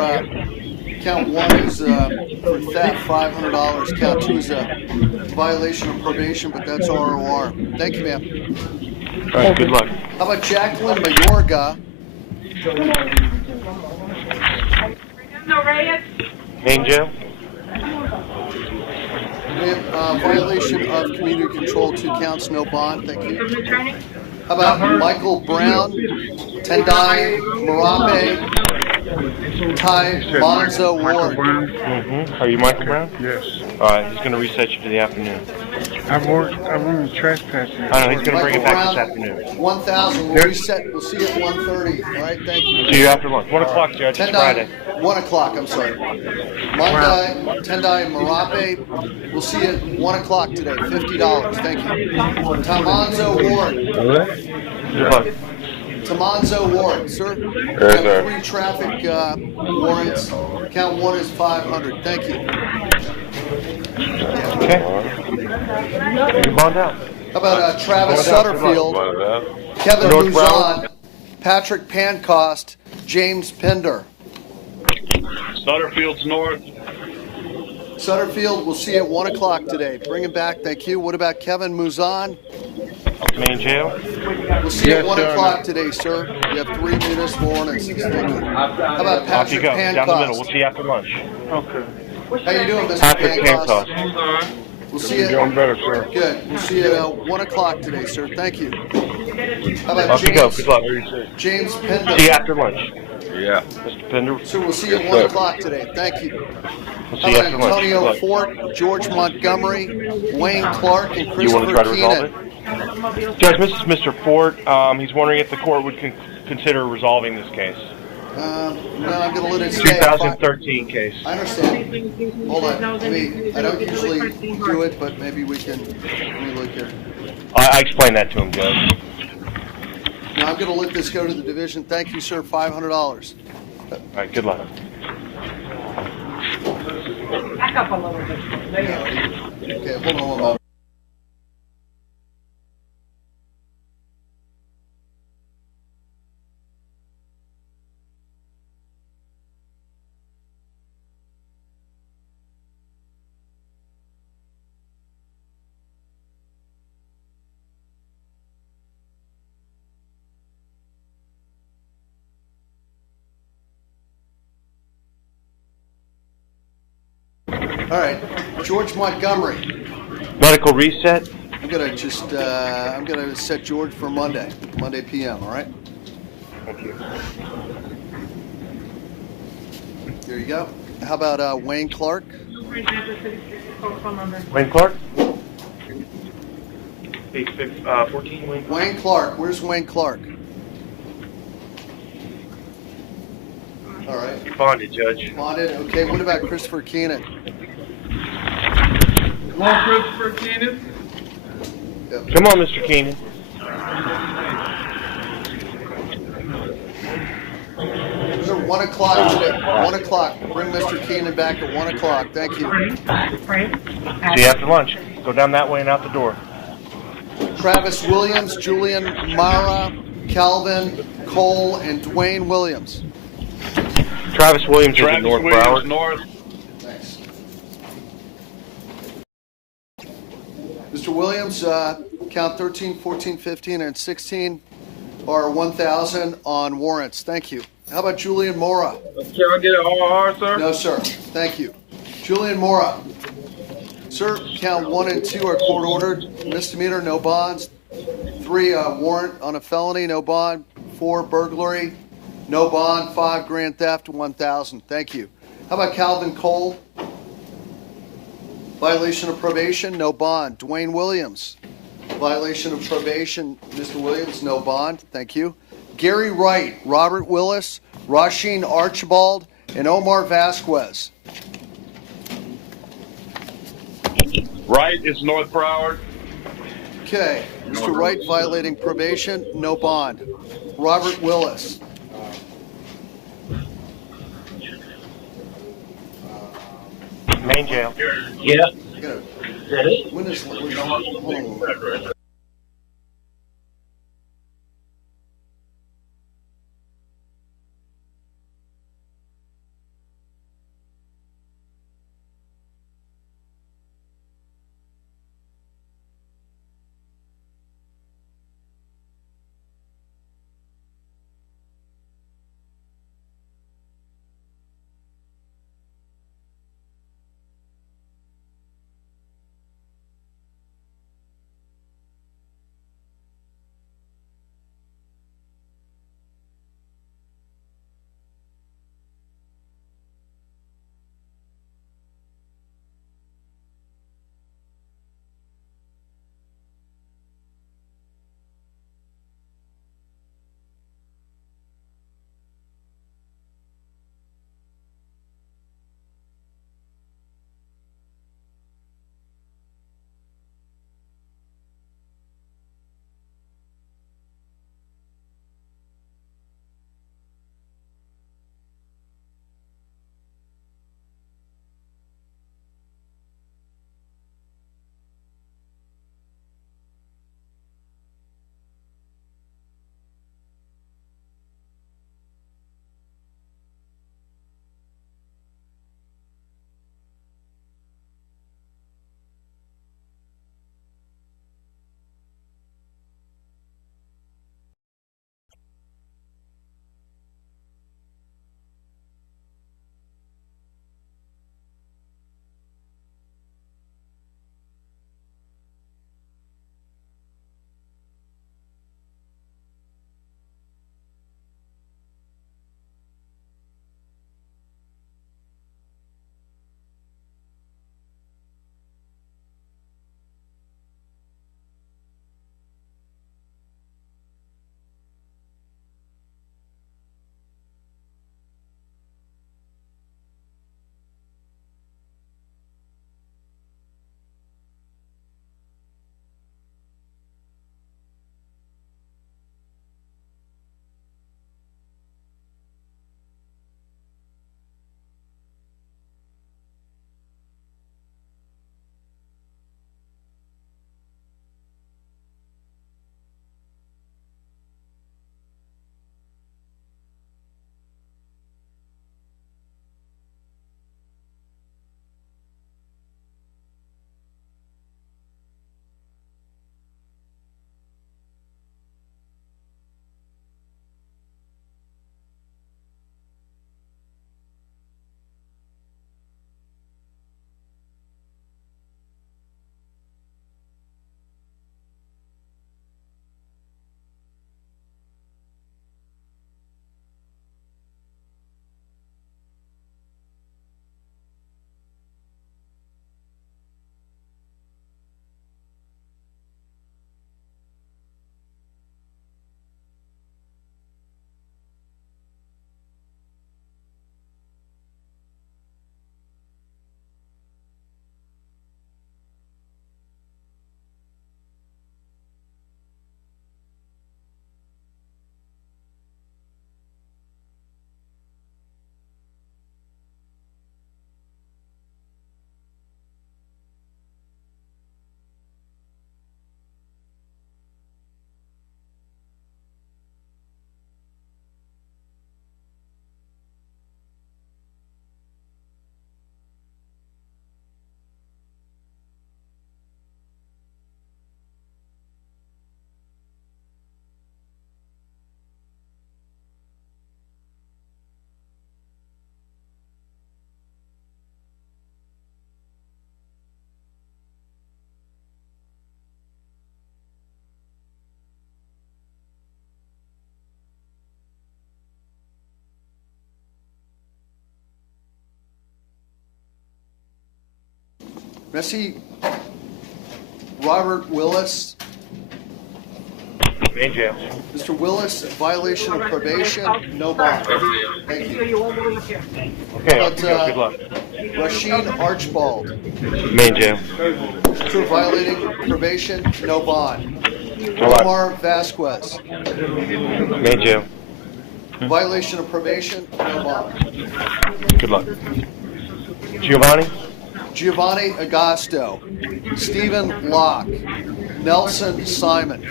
count 1 is for theft, $500. Count 2 is a violation of probation, but that's ROR. Thank you, ma'am. All right, good luck. How about Jacqueline Mayorga? Main jail? Violation of community control, 2 counts, no bond. Thank you. How about Michael Brown, Tendai Marape, Ty Monzo Ward? Mm-hmm. Are you Michael Brown? Yes. All right, he's going to reset you to the afternoon. I've worked trespassing. I know, he's going to bring it back this Michael afternoon. 1,000. We'll reset. We'll see you at 1:30. All right, thank you. See you after lunch. 1 o'clock, Judge. It's Friday. 1 o'clock, I'm sorry. Tendai Marape, we'll see you at 1 o'clock today, $50, thank you. Tamanzo Ward. Good luck. Tamanzo Ward, sir. We Yes, have sir. 3 traffic warrants. Count 1 is 500, thank you. Okay. You bond out. How about Travis Sutterfield, Kevin North Muzan, Patrick Pancost, James Pender. Sutterfield's north. Sutterfield, we'll see you at 1 o'clock today. Bring him back, thank you. What about Kevin Muzan? Main jail? We'll see you at 1 o'clock today, sir. You have 3 municipal ordinances. Thank you. How about Off you Patrick go. Down the middle. We'll Pancost? see you after lunch. Okay. How you doing, Mr. Patrick Pancost? Pancost. We'll see you. Doing better, sir. Good. We'll see you at 1 o'clock today, sir. Thank you. How about Off you go. James, Good luck. James See you Pender? after lunch. Yeah. Mr. Pender. Sir, we'll see you at 1 o'clock today. Thank you. We'll see How you about after lunch. Antonio Good luck. Fort, George Montgomery, Wayne Clark, and You want to try Christopher to resolve Keenan? it? Judge, this is Mr. Ford. He's wondering if the court would consider resolving this case. No, I'm going to let it stay. 2013 case. I understand. Hold on. I don't usually do it, but maybe we can. Let me look here. I explained that to him, Judge. Now I'm going to let this go to the division. Thank you, sir. $500. All right, good luck. Back up a little bit. There you go. Okay, hold on one moment. All right, George Montgomery. Medical reset. I'm gonna just I'm gonna set George for Monday PM. All right. Thank you. There you go. How about Wayne Clark? Wayne Clark? Page 14, Wayne. Wayne Clark. Where's Wayne Clark? All right. He bonded, Judge. Bonded. Okay. What about Christopher Keenan? Come on, Christopher Keenan. Yep. Come on, Mr. Keenan. Is it 1 o'clock today? 1 o'clock. Bring Mr. Keenan back at 1 o'clock. Thank you. See you after lunch. Go down that way and out the door. Travis Williams, Julian Mara, Calvin Cole, and Dwayne Williams. Travis Williams is in North Broward. North. Thanks. Mr. Williams, count 13, 14, 15, and 16 are 1,000 on warrants. Thank you. How about Julian Mora? Can I get an RR, sir? No, sir. Thank you. Julian Mora. Sir, count 1 and 2 are court ordered. Misdemeanor, no bonds. 3, warrant on a felony, no bond. 4, burglary, no bond. 5, grand theft, 1,000. Thank you. How about Calvin Cole? Violation of probation, no bond. Dwayne Williams. Violation of probation, Mr. Williams, no bond. Thank you. Gary Wright, Robert Willis, Rasheen Archibald, and Omar Vasquez. Right is North Broward. Okay. Mr. Wright violating probation, no bond. Robert Willis. Main jail. Yeah. When is, hold on. Messi, Robert Willis. In jail. Mr. Willis, violation of probation, no bond. Thank you. Okay, But, good luck. Rasheen Archibald. Main jail. For violating probation, no bond. Good luck. Omar Vasquez. Main jail. Violation of probation, no bond. Good luck. Giovanni? Giovanni Agosto. Stephen Locke. Nelson Simon.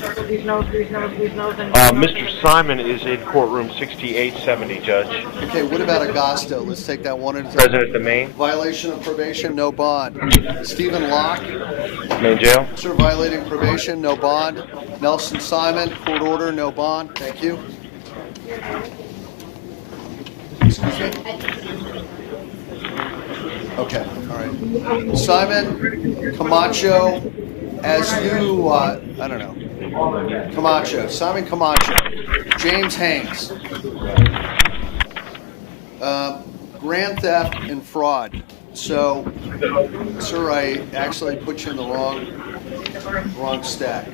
Mr. Simon is in courtroom 6870, Judge. Okay, what about Agosto? Let's take that one at a time. Present at the main. Violation of probation, no bond. Stephen Locke. Main jail. Sir, violating probation, no bond. Nelson Simon, court order, no bond. Thank you. Excuse me? Okay, all right. Simon Camacho, as you, I don't know. Camacho, Simon Camacho. James Haynes. Grand theft and fraud. So, sir, I actually put you in the wrong stack.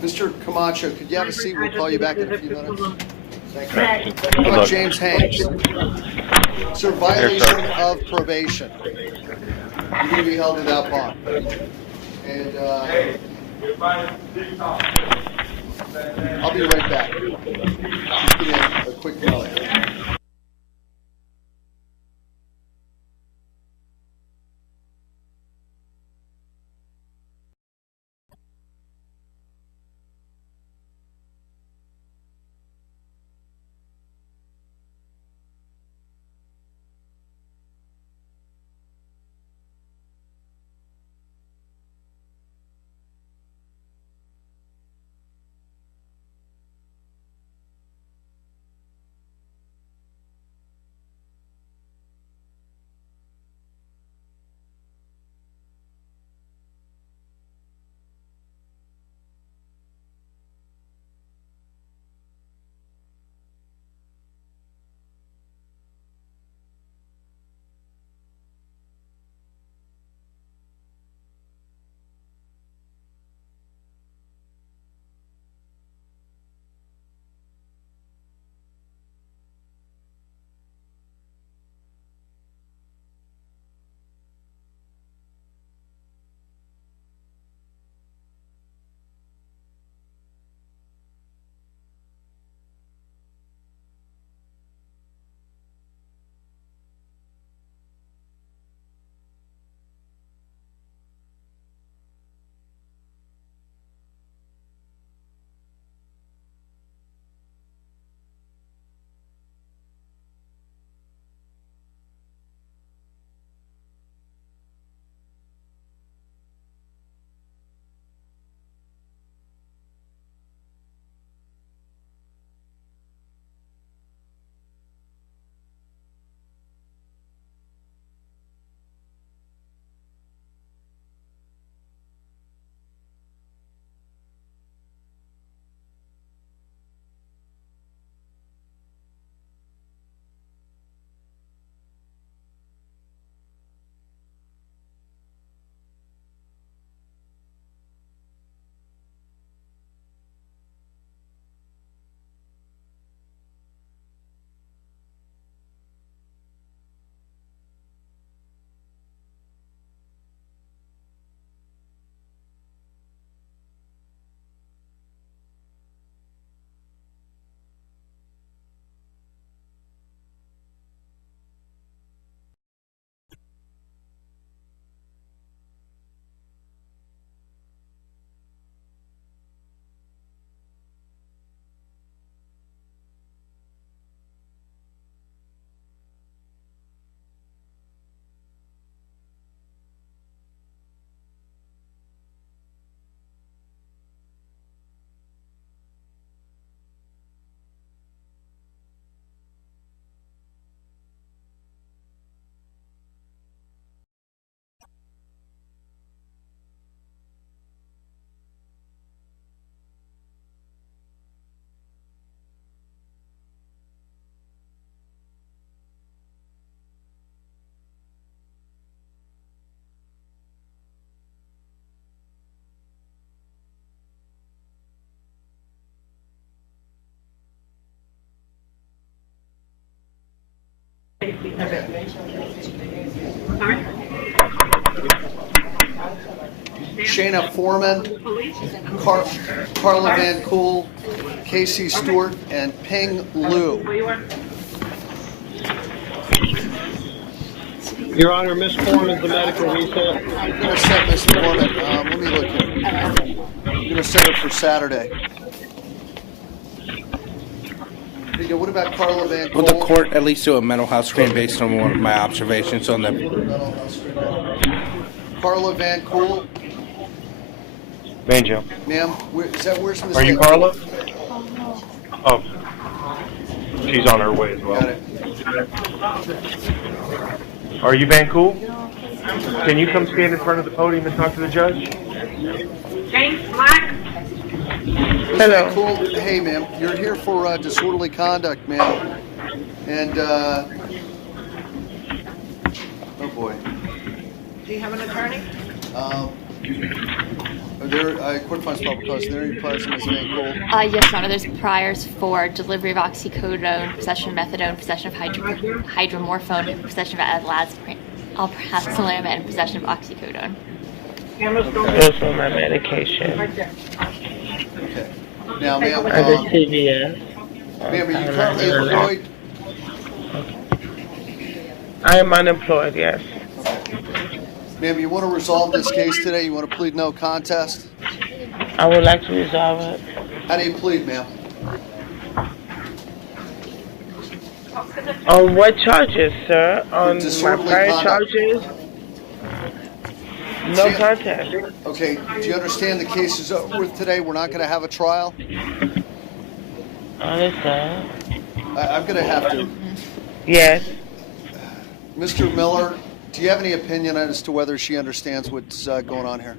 Mr. Camacho, could you have a seat? We'll call you back in a few minutes. Thank you. How about James Haynes? Sir, violation of probation. You're going to be held without bond. And I'll be right back. Just give me a quick moment. safety of it. Sorry? Shayna Foreman, Carla Van Kool, Casey Stewart, and Ping Liu. Your Honor, Miss Foreman's the medical reset. I'm going to set Miss Foreman, let me look here. I'm going to set her for Saturday. What about Carla Van Kool? Will the court at least do a mental health screen based on one of my observations on the... Carla Van Kool. Banjo. Ma'am, where's Miss Are you Van Carla? Kool? Oh. She's on her way as well. Got it. Are you Van Kool? Can you come stand in front of the podium and talk to the judge? James Black? Hello. Cool. Hey, ma'am. You're here for disorderly conduct, ma'am. And, oh boy. Do you have an attorney? Are there, court finds probable cause. Are there any priors to Ms. Van Kool? Yes, Your Honor. There's priors for delivery of oxycodone, possession of methadone, possession of hydromorphone, possession of alprazolam, and possession of oxycodone. Also my medication. Okay. Now, ma'am, Under CVS. ma'am, are you currently employed? I am unemployed, yes. Ma'am, you want to resolve this case today? You want to plead no contest? I would like to resolve it. How do you plead, ma'am? On what charges, sir? On my disorderly prior conduct. charges? No contest. Okay, do you understand the case is over with today? We're not going to have a trial? I understand. I'm going to have to. Yes. Mr. Miller, do you have any opinion as to whether she understands what's going on here?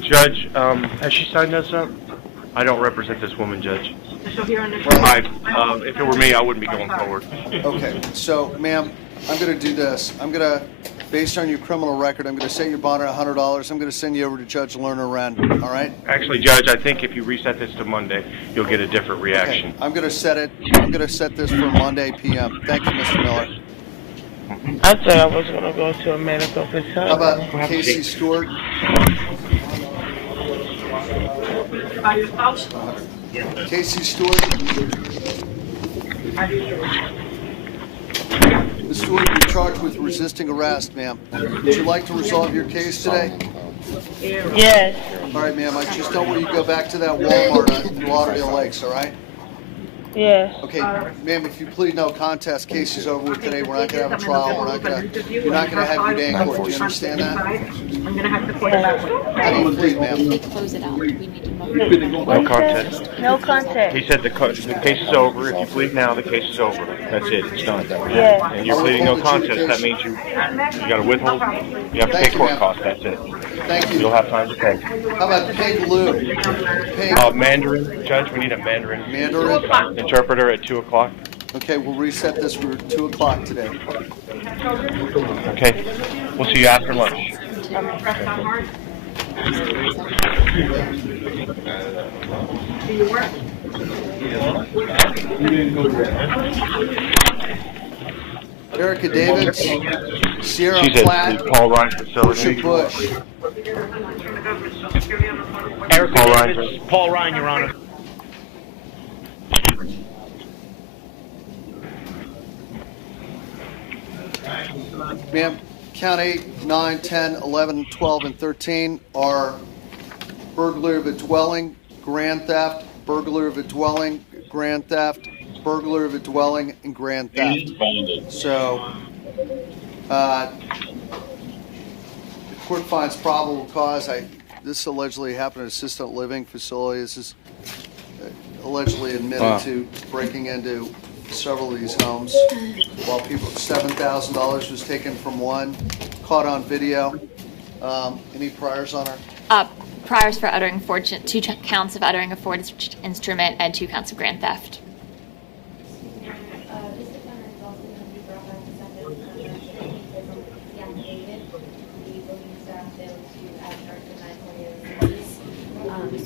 Judge, has she signed us up? I don't represent this woman, Judge. If it were me, I wouldn't be going forward. Okay, so, ma'am, I'm going to do this. I'm going to, based on your criminal record, I'm going to set your bond at $100. I'm going to send you over to Judge Lerner Wren, all right? Actually, Judge, I think if you reset this to Monday, you'll get a different reaction. Okay, I'm going to set this for Monday p.m. Thank you, Mr. Miller. I thought I was going to go to a medical facility. How about Casey Stewart? By yourself? Casey Stewart? Ms. Stewart, you're charged with resisting arrest, ma'am. Would you like to resolve your case today? Yes. All right, ma'am, I just don't want you to go back to that Walmart in Lauderdale Lakes, all right? Yes. Okay, ma'am, if you plead no contest, case is over with today. We're not going to have a trial. You're not going to have your day in court. Do you understand that? I'm going to have to put it out. How do you plead, ma'am? They close it out. We need to No contest. No contest. He said the case is over. If you plead now, the case is over. That's it. It's done. Yeah. And you're pleading no contest. That means you got to withhold. You have to pay court costs. That's it. Thank you. You'll have time to pay. How about Peg Lou? Mandarin, Judge. We need a Mandarin. Mandarin? Interpreter at 2 o'clock. Okay, we'll reset this for 2 o'clock today. Okay. We'll see you after lunch. Do you work? Erica Davis, Sierra She's at Platt, the Paul Ryan facility. Bishop Bush. Paul Ryan, Your Honor. Ma'am, count 8, 9, 10, 11, 12, and 13 are burglary of a dwelling, grand theft, burglary of a dwelling, grand theft, burglary of a dwelling, and grand theft. So, the court finds probable cause. This allegedly happened at assisted living facility. This is allegedly admitted to breaking into several of these homes while $7,000 was taken from one, caught on video. Any priors on her? Priors for uttering fraudulent, 2 counts of uttering a forged instrument and 2 counts of grand theft.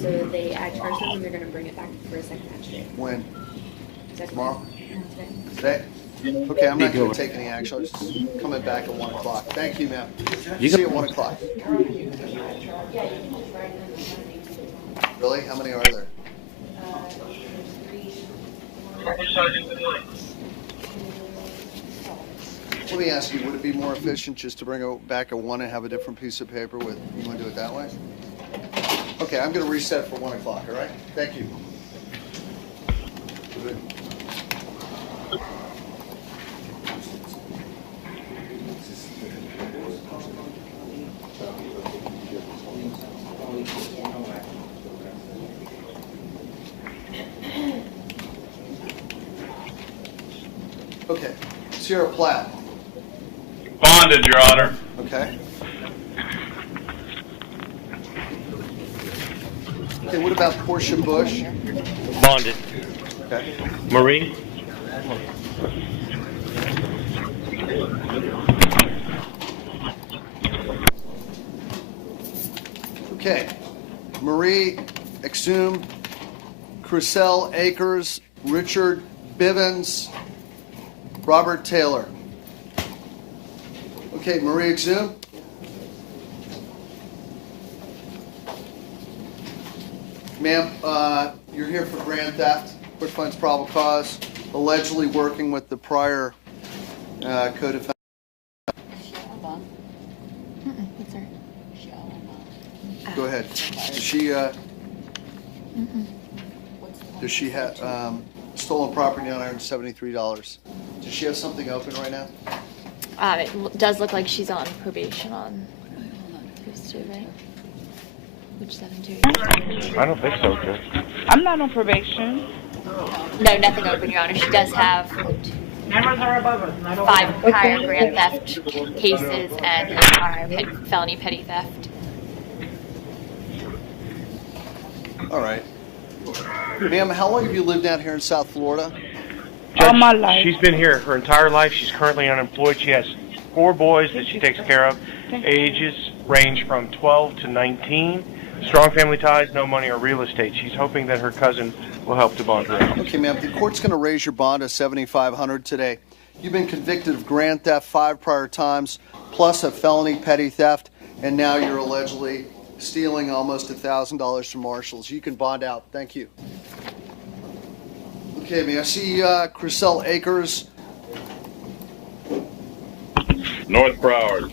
So they add charge them and they're going to bring it back for a second match day. When? Today. Tomorrow? Today? Okay, I'm not going to take any action. I'm just coming back at 1 o'clock. Thank you, ma'am. You See can- you at 1 o'clock. Really? How many are there? Let me ask you, would it be more efficient just to bring it back at 1 and have a different piece of paper with, you want to do it that way? Okay, I'm going to reset for 1 o'clock, all right? Thank you. Okay, Sierra Platt. Bonded, Your Honor. Okay. Okay, what about Portia Bush? Bonded. Okay. Marie? Okay. Marie Exum, Crisel Akers, Richard Bivens, Robert Taylor. Okay, Marie Exum. Ma'am, you're here for grand theft, quick finds probable cause, allegedly working with the prior co-defendant. What's her? Go ahead. Does she have stolen property $973? Does she have something open right now? It does look like she's on probation on Tuesday, right? Which 7-2? I don't think so, Judge. I'm not on probation. No, nothing open, Your Honor. She does have Cameras are above us, not over 5 there. prior grand theft cases and a prior felony petty theft. All right. Ma'am, how long have you lived down here in South Florida? All my life. She's been here her entire life. She's currently unemployed. She has 4 boys that she takes care of. Ages range from 12 to 19. Strong family ties, no money or real estate. She's hoping that her cousin will help to bond her out. Okay, ma'am. The court's going to raise your bond to $7,500 today. You've been convicted of grand theft 5 prior times, plus a felony petty theft, and now you're allegedly stealing almost $1,000 from marshals. You can bond out. Thank you. Okay, may I see Crisel Akers? North Broward.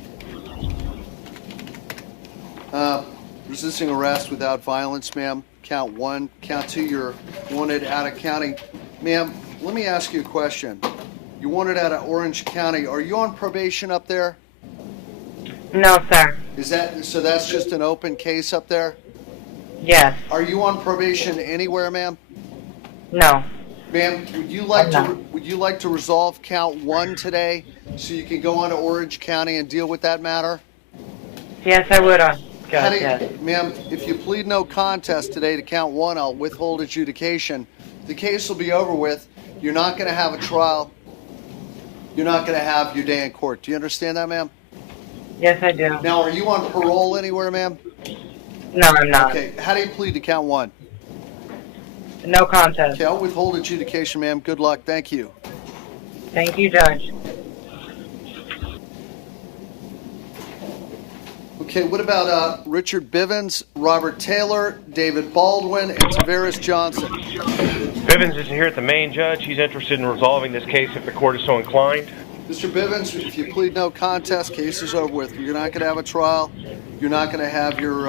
Resisting arrest without violence, ma'am. Count 1. Count 2, you're wanted out of county. Ma'am, let me ask you a question. You wanted out of Orange County. Are you on probation up there? No, sir. Is that so? That's just an open case up there? Yes. Are you on probation anywhere, ma'am? No. Ma'am, would you like to resolve count 1 today so you can go on to Orange County and deal with that matter? Yes, I would. Yes. Ma'am, if you plead no contest today to count 1, I'll withhold adjudication. The case will be over with. You're not going to have a trial. You're not going to have your day in court. Do you understand that, ma'am? Yes, I do. Now, are you on parole anywhere, ma'am? No, I'm not. Okay, how do you plead to count 1? No contest. Okay, I'll withhold adjudication, ma'am. Good luck. Thank you. Thank you, Judge. Okay, what about Richard Bivens, Robert Taylor, David Baldwin, and Tavares Johnson? Bivens is here at the main judge. He's interested in resolving this case if the court is so inclined. Mr. Bivens, if you plead no contest, case is over with. You're not going to have a trial. You're not going to have your...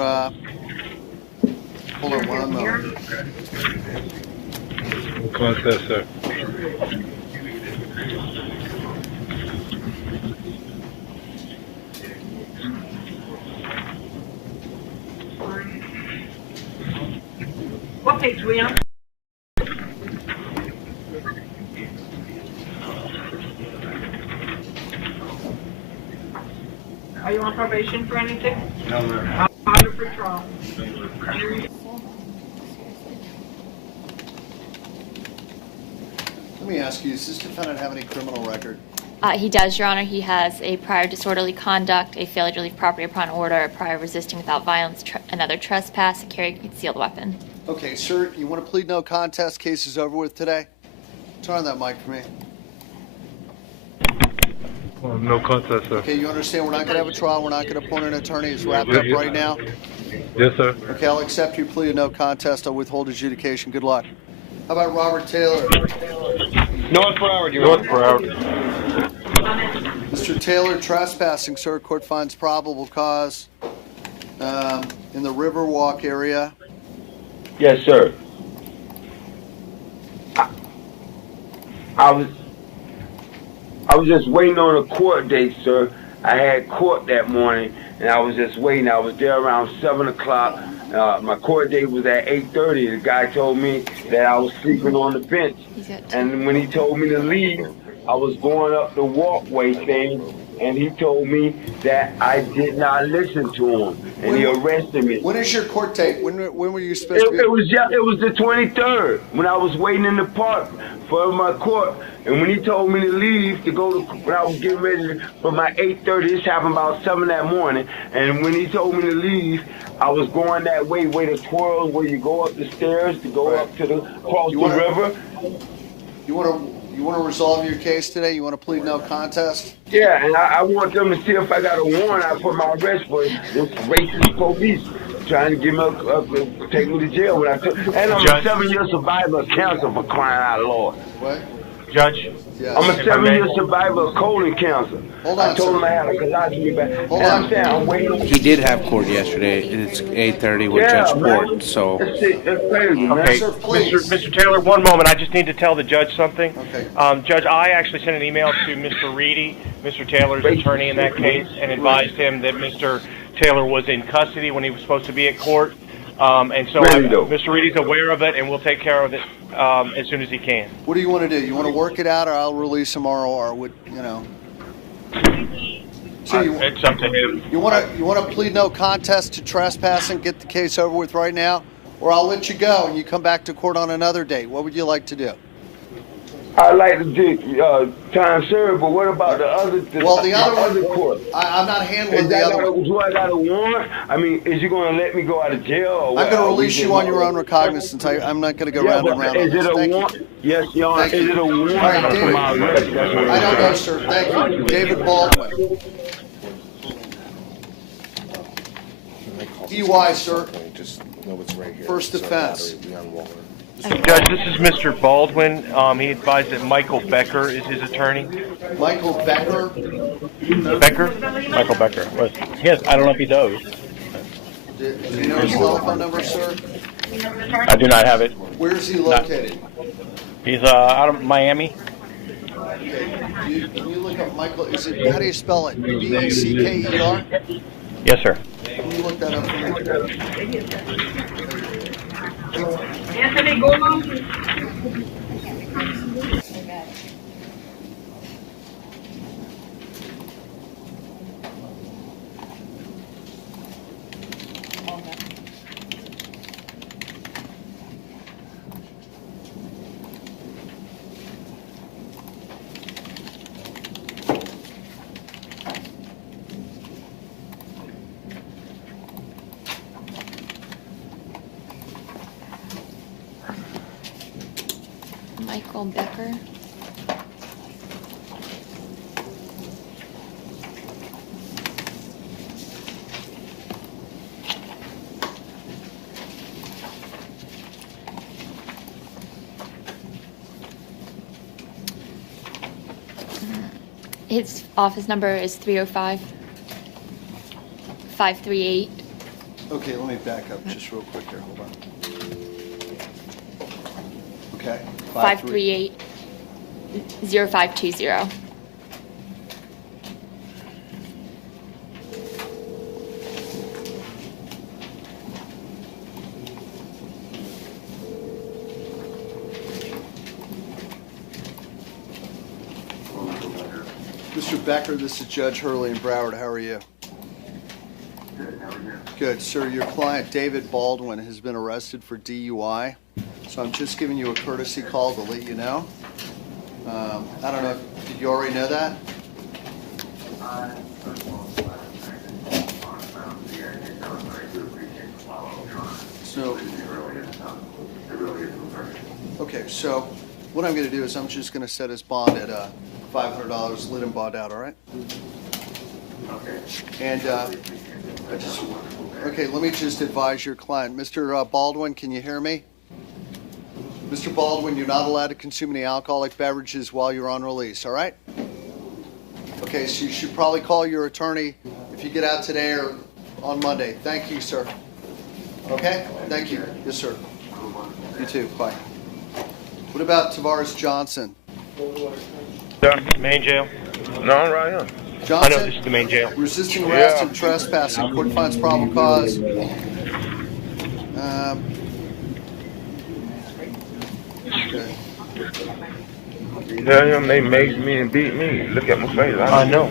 Hold on one moment. No contest, sir. What page we on? Are you on probation for anything? No, ma'am. I'm under for trial. Let me ask you, does this defendant have any criminal record? He does, Your Honor. He has a prior disorderly conduct, a failure to leave property upon order, a prior resisting without violence, another trespass, and carrying a concealed weapon. Okay, sir, you want to plead no contest, case is over with today? Turn on that mic for me. No contest, sir. Okay, you understand we're not going to have a trial. We're not going to appoint an attorney. It's wrapped up right now. Yes, sir. Okay, I'll accept your plea of no contest. I'll withhold adjudication. Good luck. How about Robert Taylor? North Broward, you're North Broward. Mr. Taylor, trespassing, sir. Court finds probable cause in the Riverwalk area. Yes, sir. I was just waiting on a court date, sir. I had court that morning, and I was just waiting. I was there around 7 o'clock. My court date was at 8:30. The guy told me that I was sleeping on the bench. And when he told me to leave, I was going up the walkway thing, and he told me that I did not listen to him, and he arrested me. When is your court date? When were you supposed to be? It was the 23rd, when I was waiting in the park for my court. And when he told me to leave to go to, when I was getting ready for my 8:30, this happened about 7 that morning. And when he told me to leave, I was going that way to twirl, where you go up the stairs to go up to cross the river. You want to resolve your case today? You want to plead no contest? Yeah, and I want them to see if I got a warrant out for my arrest for this racist police trying to give me take me to jail. When and I'm a 7-year survivor of cancer, for crying out loud. What? Judge? Yes. I'm a 7-year survivor of colon cancer. Hold on, I told him I had a colostomy bag. And I'm saying, I'm waiting. He did have court yesterday, and it's 8:30 with Judge Port, so... That's crazy, man. Okay, Mr. Taylor, one moment. I just need to tell the judge something. Okay. Judge, I actually sent an email to Mr. Reedy, Mr. Taylor's attorney in that case, and advised him that Mr. Taylor was in custody when he was supposed to be at court. And so Mr. Reedy's aware of it, and we'll take care of it as soon as he can. What do you want to do? You want to work it out, or I'll release him or would, you know? So it's up to him. You want to plead no contest to trespassing, get the case over with right now, or I'll let you go and you come back to court on another date. What would you like to do? I'd like to do time served, but what about the other court? I'm not handling the other one. Do I got a warrant? I mean, is you going to let me go out of jail? Or I'm going to release you on your own recognizance. I'm not going to go round and round. Is it a warrant? Yes, Your Honor. Is it a warrant for my arrest? I don't know, sir. Thank you. David Baldwin. DUI, sir. Just know it's right here. First offense. Judge, this is Mr. Baldwin. He advised that Michael Becker is his attorney. Michael Becker? Becker? Michael Becker. Yes, I don't know if he does. Do you know his telephone number, sir? I do not have it. Where is he located? He's out of Miami. Okay. Can you look up Michael? How do you spell it? B-E-C-K-E-R? Yes, sir. Can you look that up for me? Anthony, go on. Michael Becker. His office number is 305-538. Okay, let me back up just real quick here. Hold on. Okay. 538-0520. Mr. Becker, this is Judge Hurley in Broward. How are you? Good, sir. Your client, David Baldwin, has been arrested for DUI. So I'm just giving you a courtesy call to let you know. I don't know, did you already know that? Okay, so what I'm going to do is I'm just going to set his bond at $500, let him bond out, all right? And okay, let me just advise your client. Mr. Baldwin, can you hear me? Mr. Baldwin, you're not allowed to consume any alcoholic beverages while you're on release, all right? Okay, so you should probably call your attorney if you get out today or on Monday. Thank you, sir. Okay? Thank you. Yes, sir. You too. Bye. What about Tavares Johnson? Main jail. No, I'm right here. Johnson? I know this is the main jail. Resisting arrest and trespassing. Court finds probable cause. Okay. Tell him they made me and beat me. Look at my face. I know.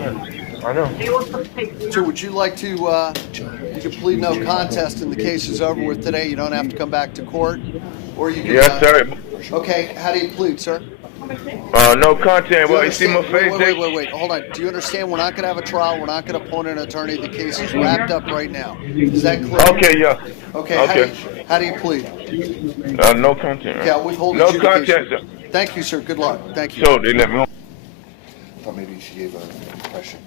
Sir, would you like to, you can plead no contest and the case is over with today. You don't have to come back to court. Or you can, Yes, sir. Okay, how do you plead, sir? No content. Well, you see my face. Wait. Hold on. Do you understand? We're not going to have a trial. We're not going to appoint an attorney. The case is wrapped up right now. Is that clear? Okay, yeah. Okay. How do you plead? No content. Okay, I'll withhold no adjudication. content. Thank you, sir. Good luck. Thank you. So they let me on. I thought maybe she gave an impression.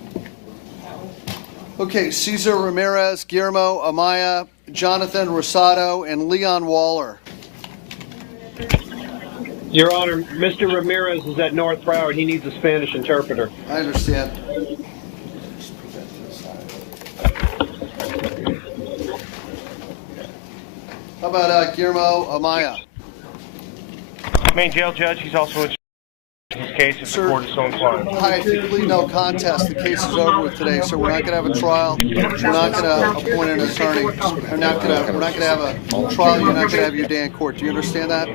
Okay, Cesar Ramirez, Guillermo Amaya, Jonathan Rosado, and Leon Waller. Your Honor, Mr. Ramirez is at North Broward. He needs a Spanish interpreter. I understand. How about Guillermo Amaya? Main jail judge. He's also in his case if the court is so inclined. Hi, if you plead no contest, the case is over with today, so we're not going to have a trial. We're not going to appoint an attorney. We're not going to have a trial. You're not going to have your day in court. Do you understand that?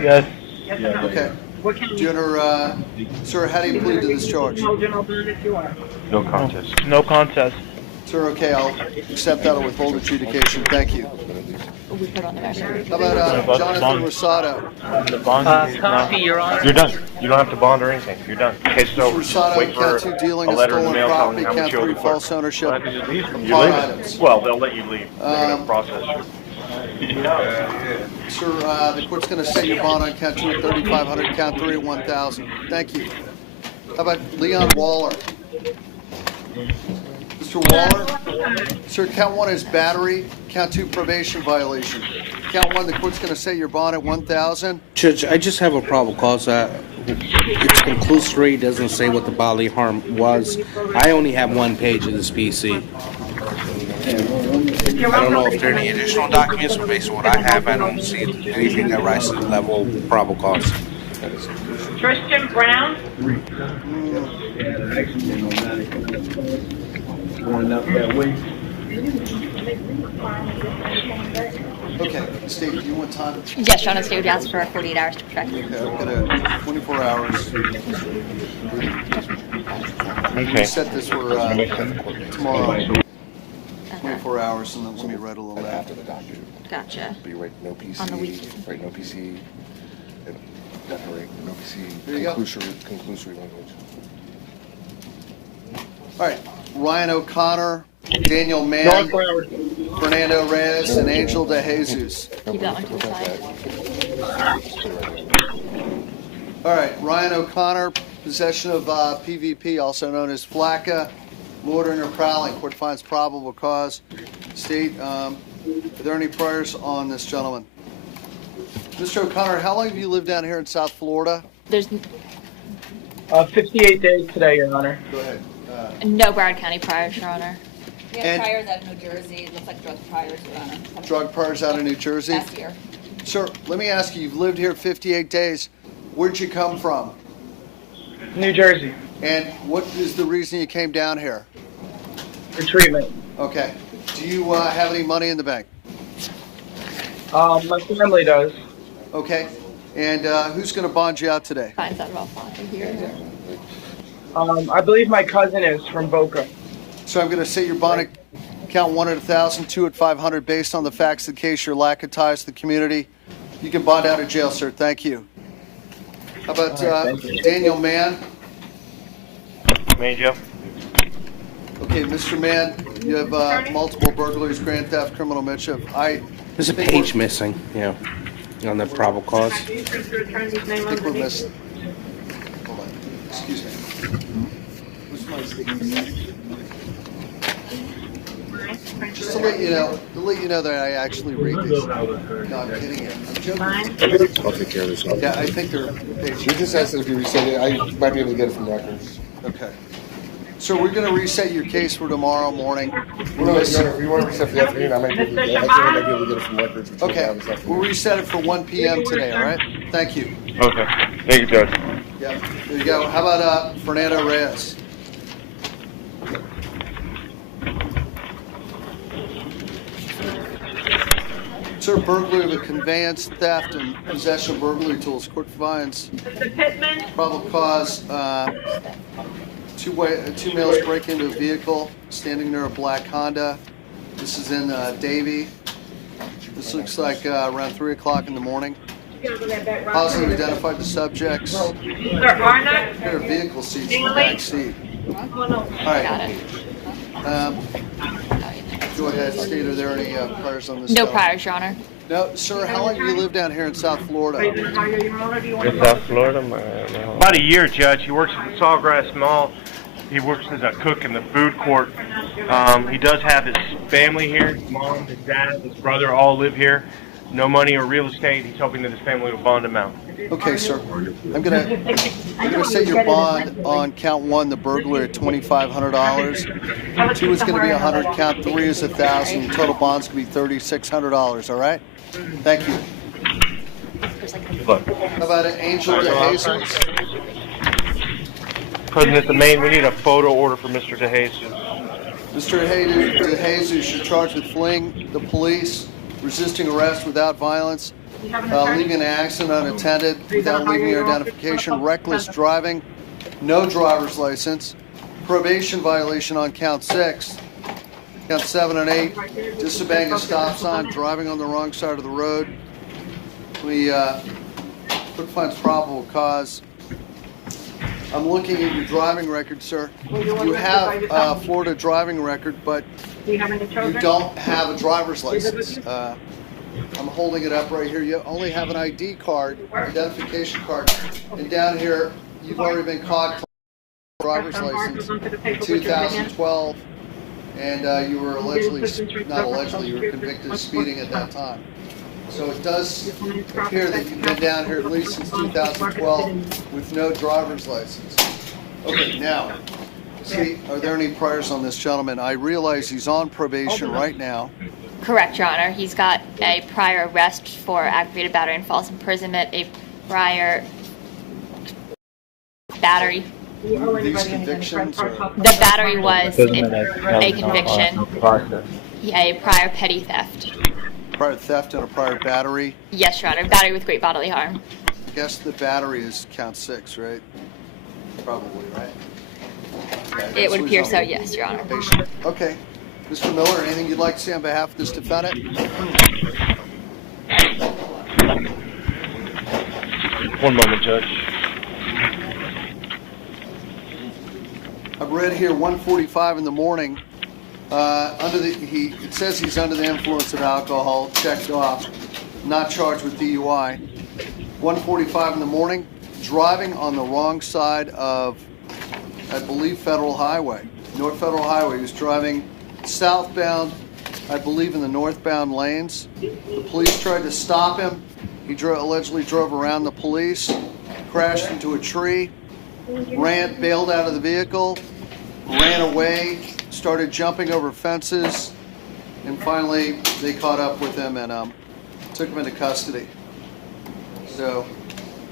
Yes. Okay. Do you sir, how do you plead to this charge? No contest. No contest. Sir, okay, I'll accept that or withhold adjudication. Thank you. We put on the record. How about Jonathan Rosado? Copy, Your Honor. You're done. You don't have to bond or anything. You're done. Okay, so Rosado, wait for count 2 dealing a in letter in the stolen mail property, telling how count much you owe 3 the clerk. false ownership. Well, you're leaving. items. Well, they'll let you leave. They're going to process you. Sir, the court's going to set your bond on count 2 at $3,500, count 3 at $1,000. Thank you. How about Leon Waller? Mr. Waller? Sir, count 1 is battery, count 2 probation violation. Count 1, the court's going to set your bond at $1,000. Judge, I just have a problem because it's conclusory. It doesn't say what the bodily harm was. I only have 1 page of this PC. I don't know if there are any additional documents, but based on what I have, I don't see anything that rises to the level of probable cause. Tristan Brown? Going up that way. Okay, Steve, do you want time? Yes, Your Honor, State would ask for 48 hours to perfect. Okay, I've got 24 hours. Okay. Set this for tomorrow. 24 hours, and then let me write a little bit. After the document. Gotcha. Be write no PC. On the weekend. Write no PC. And definitely write no PC. There you go. Conclusory language. All right, Ryan O'Connor, Daniel Mann, Fernando Reyes, and Angel De Jesus. Keep that one to the side. All right, Ryan O'Connor, possession of PVP, also known as FLACA, loitering or prowling. Court finds probable cause. State, are there any priors on this gentleman? Mr. O'Connor, how long have you lived down here in South Florida? There's 58 days today, Your Honor. Go ahead. No Broward County priors, Your Honor. We have priors out of New Jersey. It looks like drug priors, Your Honor. Drug priors out of New Jersey? Last year. Sir, let me ask you, you've lived here 58 days. Where'd you come from? New Jersey. And what is the reason you came down here? For treatment. Okay. Do you have any money in the bank? My family does. Okay. And who's going to bond you out today? Finds out about FLACA here. I believe my cousin is from Boca. So I'm going to set your bond at count 1 at 1,000, 2 at 500, based on the facts of the case, your lack of ties to the community. You can bond out of jail, sir. Thank you. How about Daniel Mann? Main jail. Okay, Mr. Mann, you have multiple burglaries, grand theft, criminal mischief. There's a page missing, on the probable cause. I think we're missing. Hold on. Excuse me. Where's my sticky? Just to let you know that I actually read these. No, I'm kidding you. I'm joking. I'll take care of this one. Yeah, I think they're. We just asked that if you reset it. I might be able to get it from records. Okay. So we're going to reset your case for tomorrow morning. If you want to reset for the afternoon, I might be able to get it from records. Okay. We'll reset it for 1 p.m. today, all right? Thank you. Okay. Thank you, Judge. Yeah. There you go. How about Fernando Reyes? Sir, burglary of a conveyance, theft, and possession of burglary tools. Court finds probable cause. Two males break into a vehicle, standing near a black Honda. This is in Davie. This looks like around 3 o'clock in the morning. Positively identified the subjects. Their vehicle seats in the back seat. All right. Go ahead, State. Are there any priors on this? No priors, Your Honor. No, sir. How long have you lived down here in South Florida? In South Florida? About a year, Judge. He works at the Sawgrass Mall. He works as a cook in the food court. He does have his family here. His mom, his dad, his brother all live here. No money or real estate. He's hoping that his family will bond him out. Okay, sir. I'm gonna set your bond on count 1, the burglary, at $2,500. 2 is gonna be $100. Count 3 is $1,000. Total bond's gonna be $3,600. All right. Thank you. Look. How about Angel DeJesus? President DeMaine, we need a photo order for Mr. DeJesus. Mr. DeJesus, you're charged with fleeing the police, resisting arrest without violence, leaving an accident unattended without leaving your identification, reckless driving, no driver's license, probation violation on count 6, count 7 and 8, disobeying a stop sign, driving on the wrong side of the road. We finds probable cause. I'm looking at your driving record, sir. You have a Florida driving record, but you don't have a driver's license. I'm holding it up right here. You only have an ID card, identification card. And down here, you've already been caught for driver's license in 2012. And you were not allegedly, you were convicted of speeding at that time. So it does appear that you've been down here at least since 2012 with no driver's license. Okay, now, see, are there any priors on this gentleman? I realize he's on probation right now. Correct, Your Honor. He's got a prior arrest for aggravated battery and false imprisonment, a prior battery. These convictions are... The battery was a conviction. Yeah, a prior petty theft. Prior theft and a prior battery? Yes, Your Honor. Battery with great bodily harm. I guess the battery is count 6, right? Probably, right? Okay, it would appear so, yes, Your Honor. Okay. Mr. Miller, anything you'd like to say on behalf of this defendant? One moment, Judge. I've read here 1:45 in the morning. It says he's under the influence of alcohol, checked off, not charged with DUI. 1:45 in the morning, driving on the wrong side of, I believe, Federal Highway, North Federal Highway. He was driving southbound, I believe, in the northbound lanes. The police tried to stop him. He allegedly drove around the police, crashed into a tree, bailed out of the vehicle, ran away, started jumping over fences, and finally they caught up with him and took him into custody. So,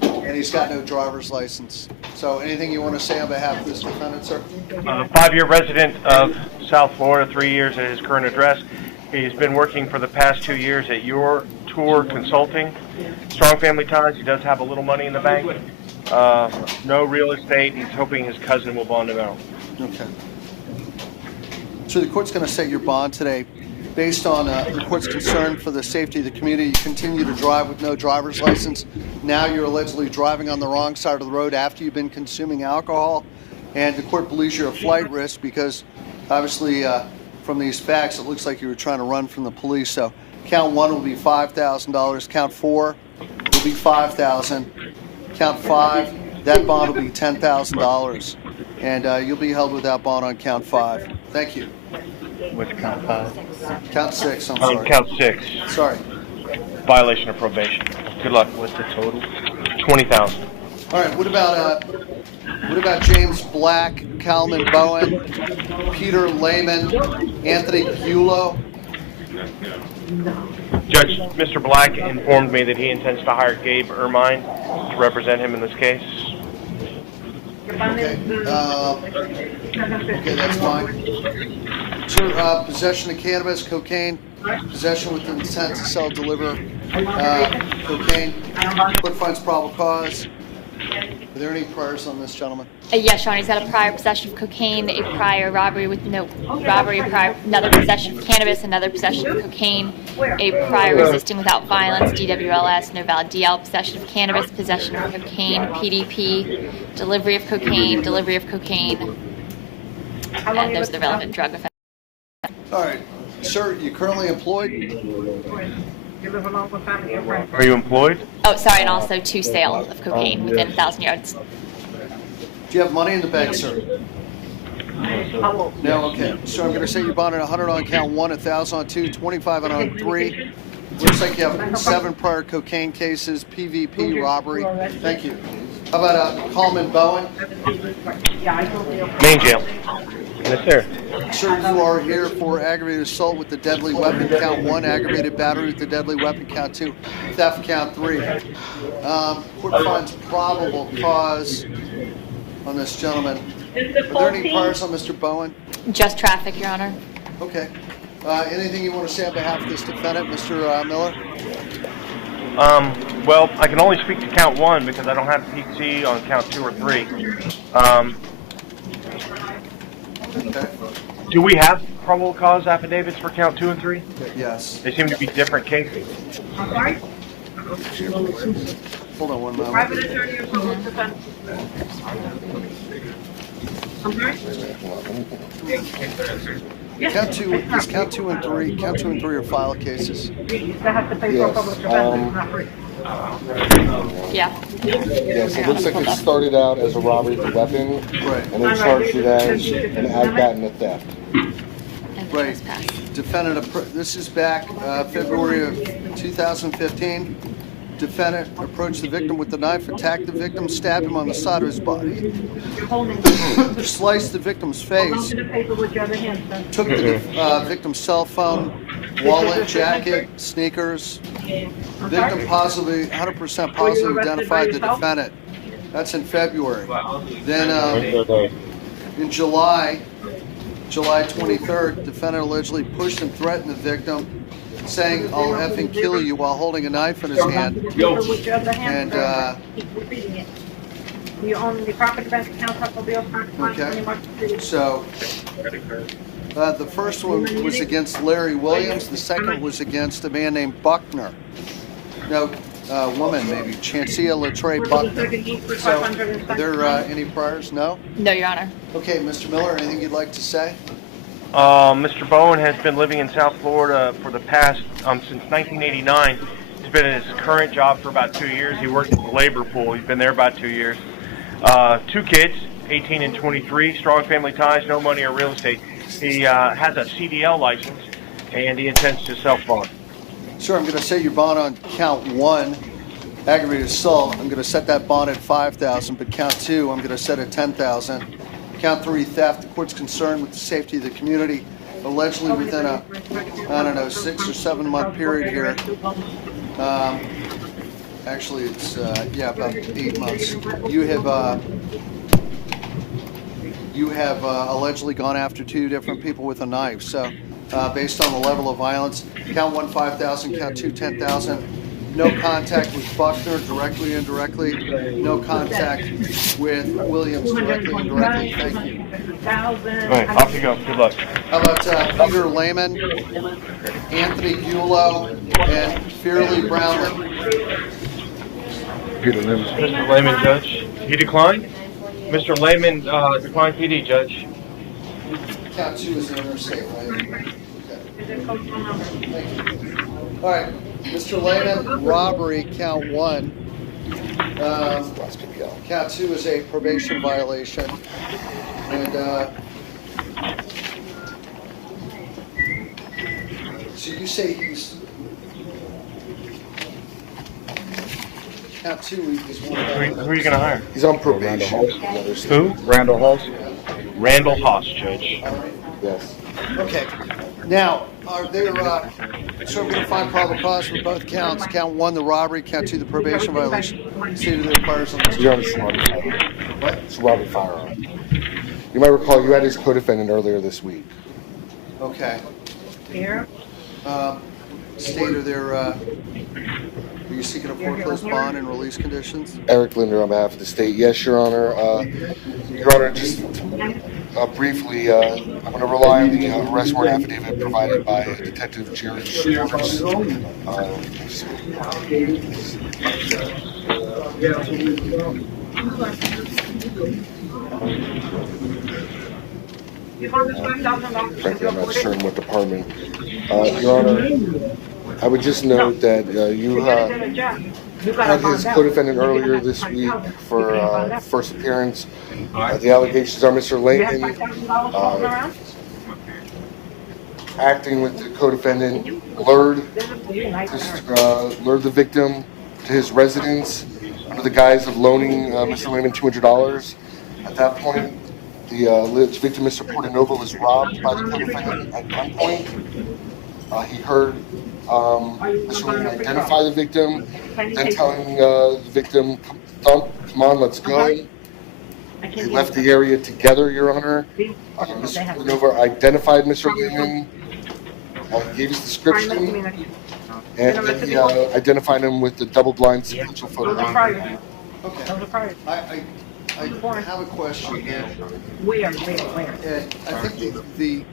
and he's got no driver's license. So anything you want to say on behalf of this defendant, sir? 5-year resident of South Florida, 3 years at his current address. He's been working for the past 2 years at Your Tour Consulting. Strong family ties. He does have a little money in the bank. No real estate. He's hoping his cousin will bond him out. Okay. So the court's going to set your bond today based on the court's concern for the safety of the community. You continue to drive with no driver's license. Now you're allegedly driving on the wrong side of the road after you've been consuming alcohol. And the court believes you're a flight risk because obviously from these facts, it looks like you were trying to run from the police. So count 1 will be $5,000. Count 4 will be $5,000. Count 5 That bond will be $10,000, and you'll be held without bond on count 5. Thank you. Which count 5? Count 6, I'm sorry. Count 6. Sorry. Violation of probation. Good luck. What's the total? 20,000. All right, what about James Black, Calvin Bowen, Peter Lehman, Anthony Bulow? Judge, Mr. Black informed me that he intends to hire Gabe Ermine to represent him in this case. Okay, that's fine. Sir, possession of cannabis, cocaine, possession with intent to sell, deliver cocaine, court finds probable cause. Are there any priors on this gentleman? Yes, Sean, he's got a prior possession of cocaine, a prior robbery with no robbery, another possession of cannabis, another possession of cocaine, a prior resisting without violence, DWLS, no valid DL, possession of cannabis, possession of cocaine, PDP, delivery of cocaine, and those are the relevant drug offenses. All right, sir, you currently employed? Are you employed? Oh, sorry, and also 2 sales of cocaine within 1,000 yards. Do you have money in the bank, sir? No, okay. So I'm going to say you bonded 100 on count 1, 1,000 on 2, 25 on 3. Looks like you have 7 prior cocaine cases, PVP, robbery. Thank you. How about Coleman Bowen? Main jail. Yes, sir. Sir, you are here for aggravated assault with the deadly weapon, count 1, aggravated battery with the deadly weapon, count 2, theft, count 3. Court finds probable cause on this gentleman. Are there any priors on Mr. Bowen? Just traffic, Your Honor. Okay. Anything you want to say on behalf of this defendant, Mr. Miller? Well, I can only speak to count 1 because I don't have PC on count 2 or 3. Okay. Do we have probable cause affidavits for count 2 and 3? Yes. They seem to be different cases. I'm sorry? Hold on one moment. Private attorney or public defense? I'm sorry? Count 2 and 3 are file cases. They have to pay for a public defense, it's not free. Yeah. Yes, it looks like it started out as a robbery with a weapon, and then charged it as an ag-bat and a theft. Right. Defendant, this is back February of 2015. Defendant approached the victim with the knife, attacked the victim, stabbed him on the side of his body, sliced the victim's face, took the victim's cell phone, wallet, jacket, sneakers. Victim positively, 100% positively identified the defendant. That's in February. Then in July 23rd, defendant allegedly pushed and threatened the victim, saying, "I'll effing kill you," while holding a knife in his hand. And You own the property bank account, couple bills, okay. So the first one was against Larry Williams. The second was against a man named Buckner. No, woman maybe, Chancia Latre Buckner. So, are there any priors? No? No, Your Honor. Okay, Mr. Miller, anything you'd like to say? Mr. Bowen has been living in South Florida for the past, since 1989. He's been in his current job for about 2 years. He works at the labor pool. He's been there about 2 years. 2 kids, 18 and 23, strong family ties, no money or real estate. He has a CDL license, and he intends to self-bond. Sir, I'm going to set your bond on count 1, aggravated assault. I'm going to set that bond at $5,000, but count 2, I'm going to set at $10,000. Count 3, theft. The court's concerned with the safety of the community, allegedly within a, 6 or 7 month period here. Actually, it's, about 8 months. You have allegedly gone after 2 different people with a knife. So, based on the level of violence, count 1, 5,000, count 2, 10,000. No contact with Buckner, directly, indirectly. No contact with Williams, directly, indirectly. Thank you. All right, off you go. Good luck. How about Peter Lehman, Anthony Bulow, and Fearley Brownlee? Peter Lehman. Mr. Lehman, Judge. He declined? Mr. Lehman declined PD, Judge. Count 2 is interstate, right? Okay. Thank you. All right. Mr. Lehman, robbery, count 1. Count 2 is a probation violation. And so you say he's... Count 2 is one of Who are you going to hire? He's on probation. Who? Randall Hoss. Randall Hoss, Judge. Yes. Okay. Now, are there, so we're going to find probable cause for both counts. Count 1, the robbery. Count 2, the probation violation. State of the requires on this. You're on what? It's robbery firearm. You might recall you had his co-defendant earlier this week. Okay. State, are you seeking a foreclosed bond and release conditions? Eric Linder on behalf of the state. Yes, Your Honor. Your Honor, just briefly, I'm going to rely on the arrest warrant affidavit provided by Detective Jerry Schwartz. Frankly, I'm not sure in what department. Your Honor, I would just note that you had his co-defendant earlier this week for first appearance. The allegations are Mr. Layton acting with the co-defendant, lured the victim to his residence under the guise of loaning Mr. Layman $200. At that point, the alleged victim, Mr. Portanova, was robbed by the co-defendant at gunpoint. He heard Mr. Layman identify the victim, then telling the victim, "Thump, come on, let's go." They left the area together, Your Honor. Mr. Portanova identified Mr. Layman, gave his description, and then he identified him with the double-blind sequential photograph. Okay. I have a question here. Where? I think the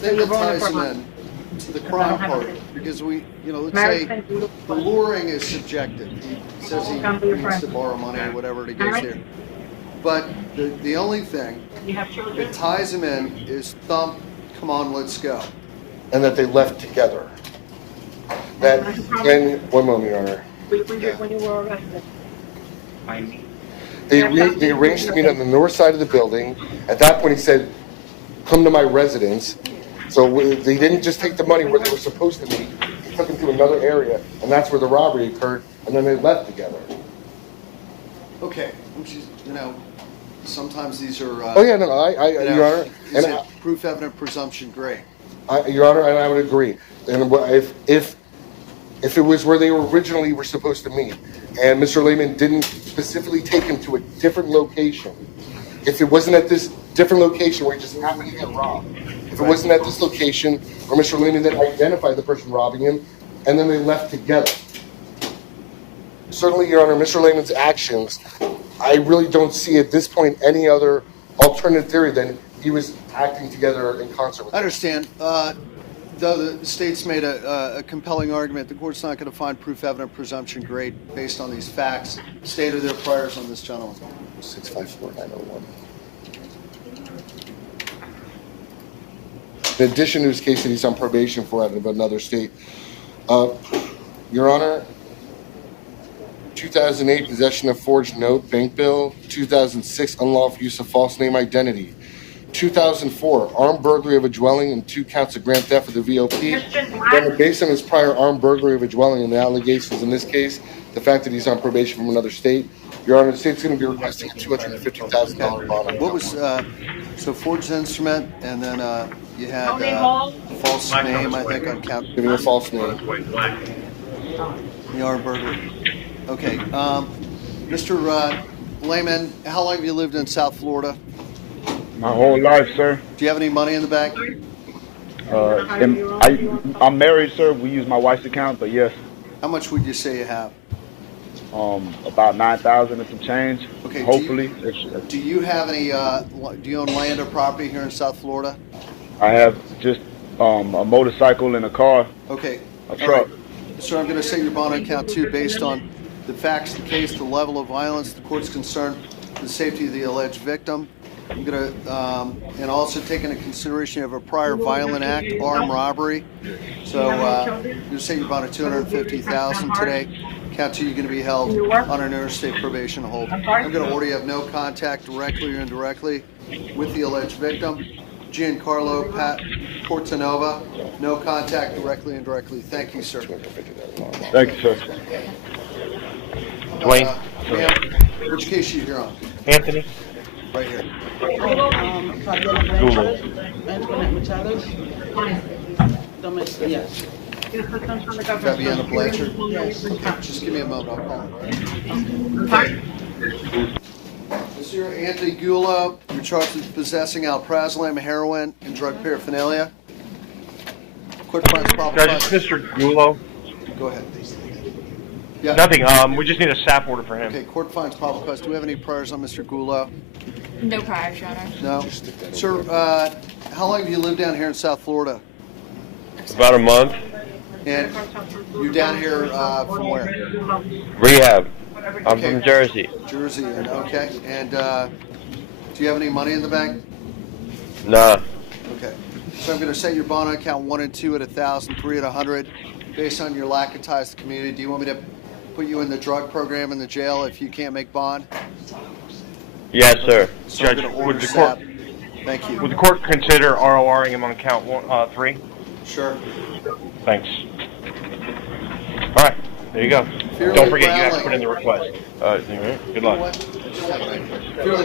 thing that ties him in to the crime part, because let's say the luring is subjective. He says he needs to borrow money or whatever to get there. But the only thing that ties him in is thump, come on, let's go. And that they left together. One moment, Your Honor. When you were arrested. They arranged to meet on the north side of the building. At that point, he said, "Come to my residence." So they didn't just take the money where they were supposed to meet. They took him to another area, and that's where the robbery occurred, and then they left together. Okay. Sometimes these are... Your Honor. Is it proof evident presumption great? Your Honor, and I would agree. And if it was where they originally were supposed to meet, and Mr. Layman didn't specifically take him to a different location, if it wasn't at this different location where he just happened to get robbed, if it wasn't at this location where Mr. Layman then identified the person robbing him, and then they left together. Certainly, Your Honor, Mr. Layman's actions, I really don't see at this point any other alternative theory than he was acting together in concert with I understand. Though the state's made a compelling argument, the court's not going to find proof evident presumption great based on these facts. State of their priors on this gentleman. 654-901. In addition to his case that he's on probation for out of another state, Your Honor, 2008 possession of forged note, bank bill. 2006 unlawful use of false name identity. 2004 armed burglary of a dwelling and 2 counts of grand theft of the VOP. Then, based on his prior armed burglary of a dwelling and the allegations in this case, the fact that he's on probation from another state, Your Honor, the state's going to be requesting a $250,000 bond. What was so forged instrument, and then you had false name, I think, on count. Giving a false name. The armed burglary. Okay, Mr. Layman, how long have you lived in South Florida? My whole life, sir. Do you have any money in the bank? I'm married, sir. We use my wife's account, but yes. How much would you say you have? About 9,000 and some change. Okay. Hopefully. Do you have any? Do you own land or property here in South Florida? I have just a motorcycle and a car. Okay. A truck. Right. So I'm going to set your bond on count 2 based on the facts of the case, the level of violence, the court's concerned, the safety of the alleged victim. I'm going to, and also take into consideration you have a prior violent act, armed robbery. So you say you're about $250,000 today. Count 2, you're going to be held on an interstate probation hold. I'm going to order you have no contact directly or indirectly with the alleged victim. Giancarlo Portanova, no contact directly or indirectly. Thank you, sir. Thank you, sir. Dwayne. Ma'am, which case are you here on? Anthony. Right here. Google. Domestic, yes. Fabiana Blanchard? Yes. Okay, just give me a moment, I'll call her. Okay. Mr. Anthony Gullo, you're charged with possessing alprazolam, heroin, and drug paraphernalia. Quick finds probable Judge, cause. it's Mr. Gullo. Go ahead. Yeah. Nothing. We just need a SAP order for him. Okay, court finds probable cause. Do we have any priors on Mr. Gullo? No priors, Your Honor. No. Sir, how long have you lived down here in South Florida? About a month. And you're down here from where? Rehab. I'm Okay. from Jersey. Jersey, and okay. And do you have any money in the bank? Nah. Okay. So I'm going to set your bond on count 1 and 2 at 1,000, 3 at 100, based on your lack of ties to the community. Do you want me to put you in the drug program in the jail if you can't make bond? Yes, sir. So I'm Judge, going to order would the court, SAP. Thank you. would the court consider RORing him on count 3? Sure. Thanks. All right, there you go. Fairly Don't forget, you have to Brownlee. put in the request. All right, good luck. Fairly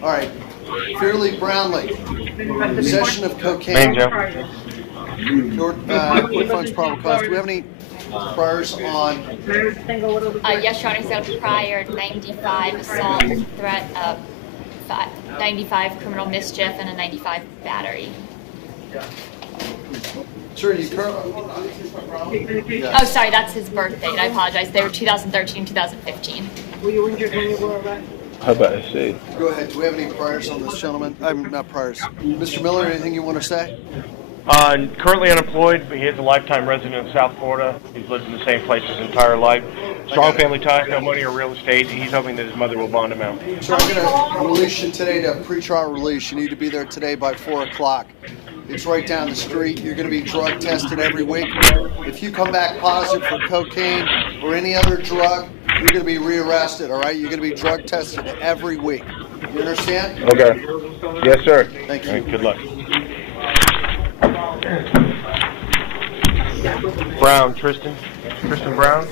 All right. Fairly Brownlee. Possession of cocaine. Name, Joe. Court finds probable cause. Do we have any priors on? Yes, Your Honor, so prior 95 assault, threat of 95 criminal mischief, and a 95 battery. Sir, you currently. Oh, sorry, that's his birth date. I apologize. They were 2013, 2015. Were you injured when you were arrested? How about I say? Go ahead. Do we have any priors on this gentleman? I'm not priors. Mr. Miller, anything you want to say? Currently unemployed, but he is a lifetime resident of South Florida. He's lived in the same place his entire life. Strong family ties, no money or real estate. He's hoping that his mother will bond him out. So I'm going to release you today to pretrial release. You need to be there today by 4 o'clock. It's right down the street. You're going to be drug tested every week. If you come back positive for cocaine or any other drug, you're going to be rearrested, all right? You're going to be drug tested every week. You understand? Okay. Yes, sir. Thank you. All right, good luck. Brown, Tristan Brown.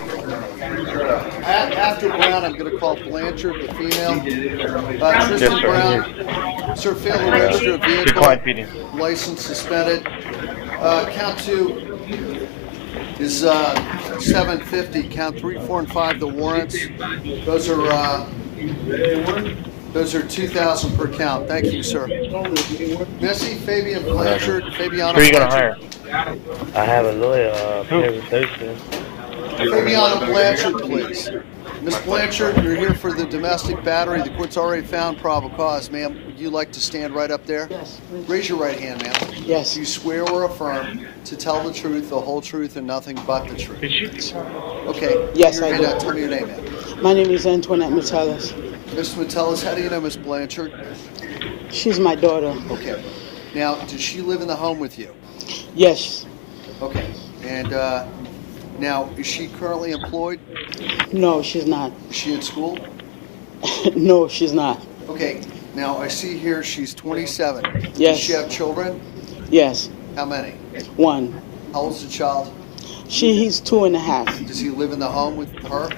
After Brown, I'm going to call Blanchard, the female. Tristan Yes, sir. Brown, sir, failed to register a vehicle. Decline feeding. License suspended. Count 2 is 750. Count 3, 4, and 5, the warrants. Those are 2,000 per count. Thank you, sir. Missy, Fabian Blanchard, Fabiana. Who are you going to hire? I have a lawyer, Perry Thurston. Fabiana Blanchard, please. Miss Blanchard, you're here for the domestic battery. The court's already found probable cause. Ma'am, would you like to stand right up there? Yes. Raise your right hand, ma'am. Yes. Do you swear or affirm to tell the truth, the whole truth, and nothing but the truth? Okay. Yes, your I hand do. out. Tell me your name, ma'am. My name is Antoinette Metellus. Miss Metellus, how do you know Miss Blanchard? She's my daughter. Okay. Now, does she live in the home with you? Yes. Okay. And now, is she currently employed? No, she's not. Is she at school? No, she's not. Okay. Now, I see here she's 27. Yes. Does she have children? Yes. How many? One. How old's the child? He's 2.5. Does he live in the home with her?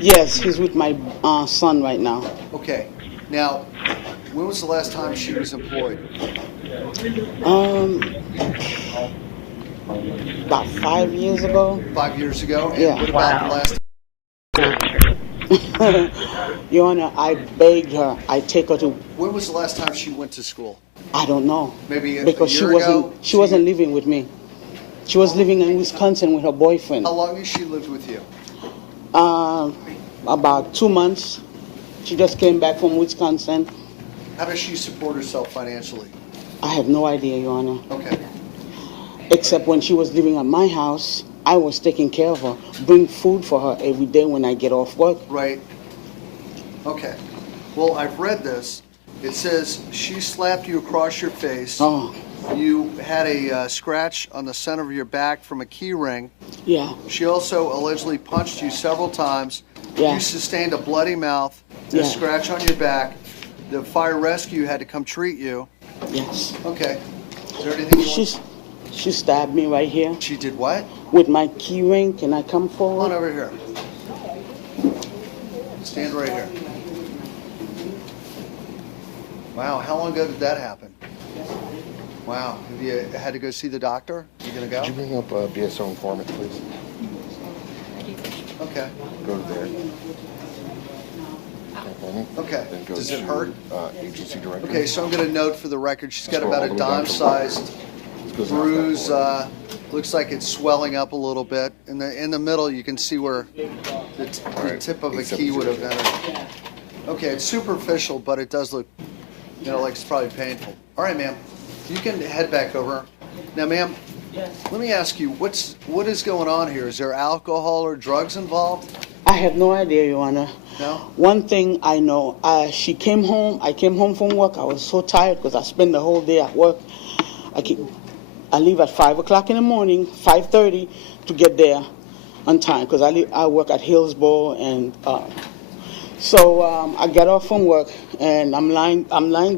Yes, he's with my son right now. Okay. Now, when was the last time she was employed? About 5 years ago. 5 years ago? And Yeah. what about the last Your Honor, I begged her. I take her to. When was the last time she went to school? I don't know. Maybe a because year she wasn't. ago? She wasn't living with me. She was living in Wisconsin with her boyfriend. How long has she lived with you? About 2 months. She just came back from Wisconsin. How does she support herself financially? I have no idea, Your Honor. Okay. Except when she was living at my house, I was taking care of her, bring food for her every day when I get off work. Right. Okay. Well, I've read this. It says she slapped you across your face. Oh. You had a scratch on the center of your back from a key ring. Yeah. She also allegedly punched you several times. Yeah. You sustained a bloody mouth, a Yeah. scratch on your back. The fire rescue had to come treat you. Yes. Okay. Is there anything you want? She stabbed me right here. She did what? With my key ring. Can I come forward? Come on over here. Stand right here. Wow, how long ago did that happen? Wow, have you had to go see the doctor? You gonna go? Could you bring up BSO informant, please? Okay. Go to there. Okay. Then go Does it to, hurt? Agency director. Okay, so I'm gonna note for the record, she's got Scroll about all a the way down to- dime-sized goes out bruise. that Looks like it's swelling up a little bit. In the middle, you can see where the tip of a key would have entered. Okay, it's superficial, but it does look, like it's probably painful. All right, ma'am, you can head back over. Now, ma'am, let me ask you, what is going on here? Is there alcohol or drugs involved? I have no idea, Your Honor. No? One thing I know, she came home. I came home from work. I was so tired because I spent the whole day at work. I leave at 5 o'clock in the morning, 5:30, to get there on time because I work at Hillsborough, and so I get off from work and I'm lying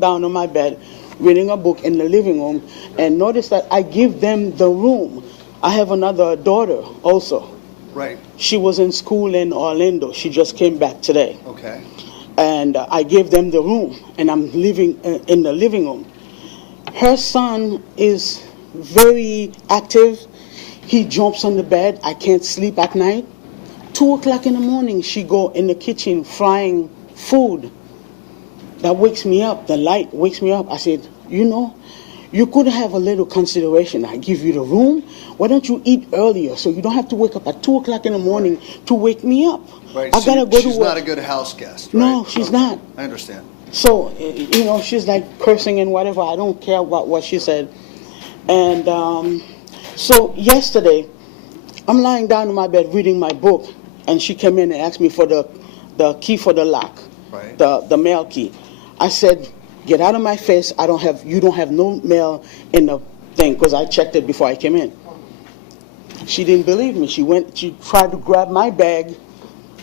down on my bed, reading a book in the living room, and notice that I give them the room. I have another daughter also. Right. She was in school in Orlando. She just came back today. Okay. And I gave them the room, and I'm living in the living room. Her son is very active. He jumps on the bed. I can't sleep at night. 2 o'clock in the morning, she go in the kitchen frying food. That wakes me up. The light wakes me up. I said, you could have a little consideration. I give you the room. Why don't you eat earlier so you don't have to wake up at 2 o'clock in the morning to wake me up? Right. I gotta go to She's work. not a good house guest, right? No, she's not. I understand. So, she's like cursing and whatever. I don't care about what she said. And so yesterday, I'm lying down in my bed reading my book, and she came in and asked me for the key for the lock, right. the mail key. I said, get out of my face. You don't have no mail in the thing, because I checked it before I came in. She didn't believe me. She tried to grab my bag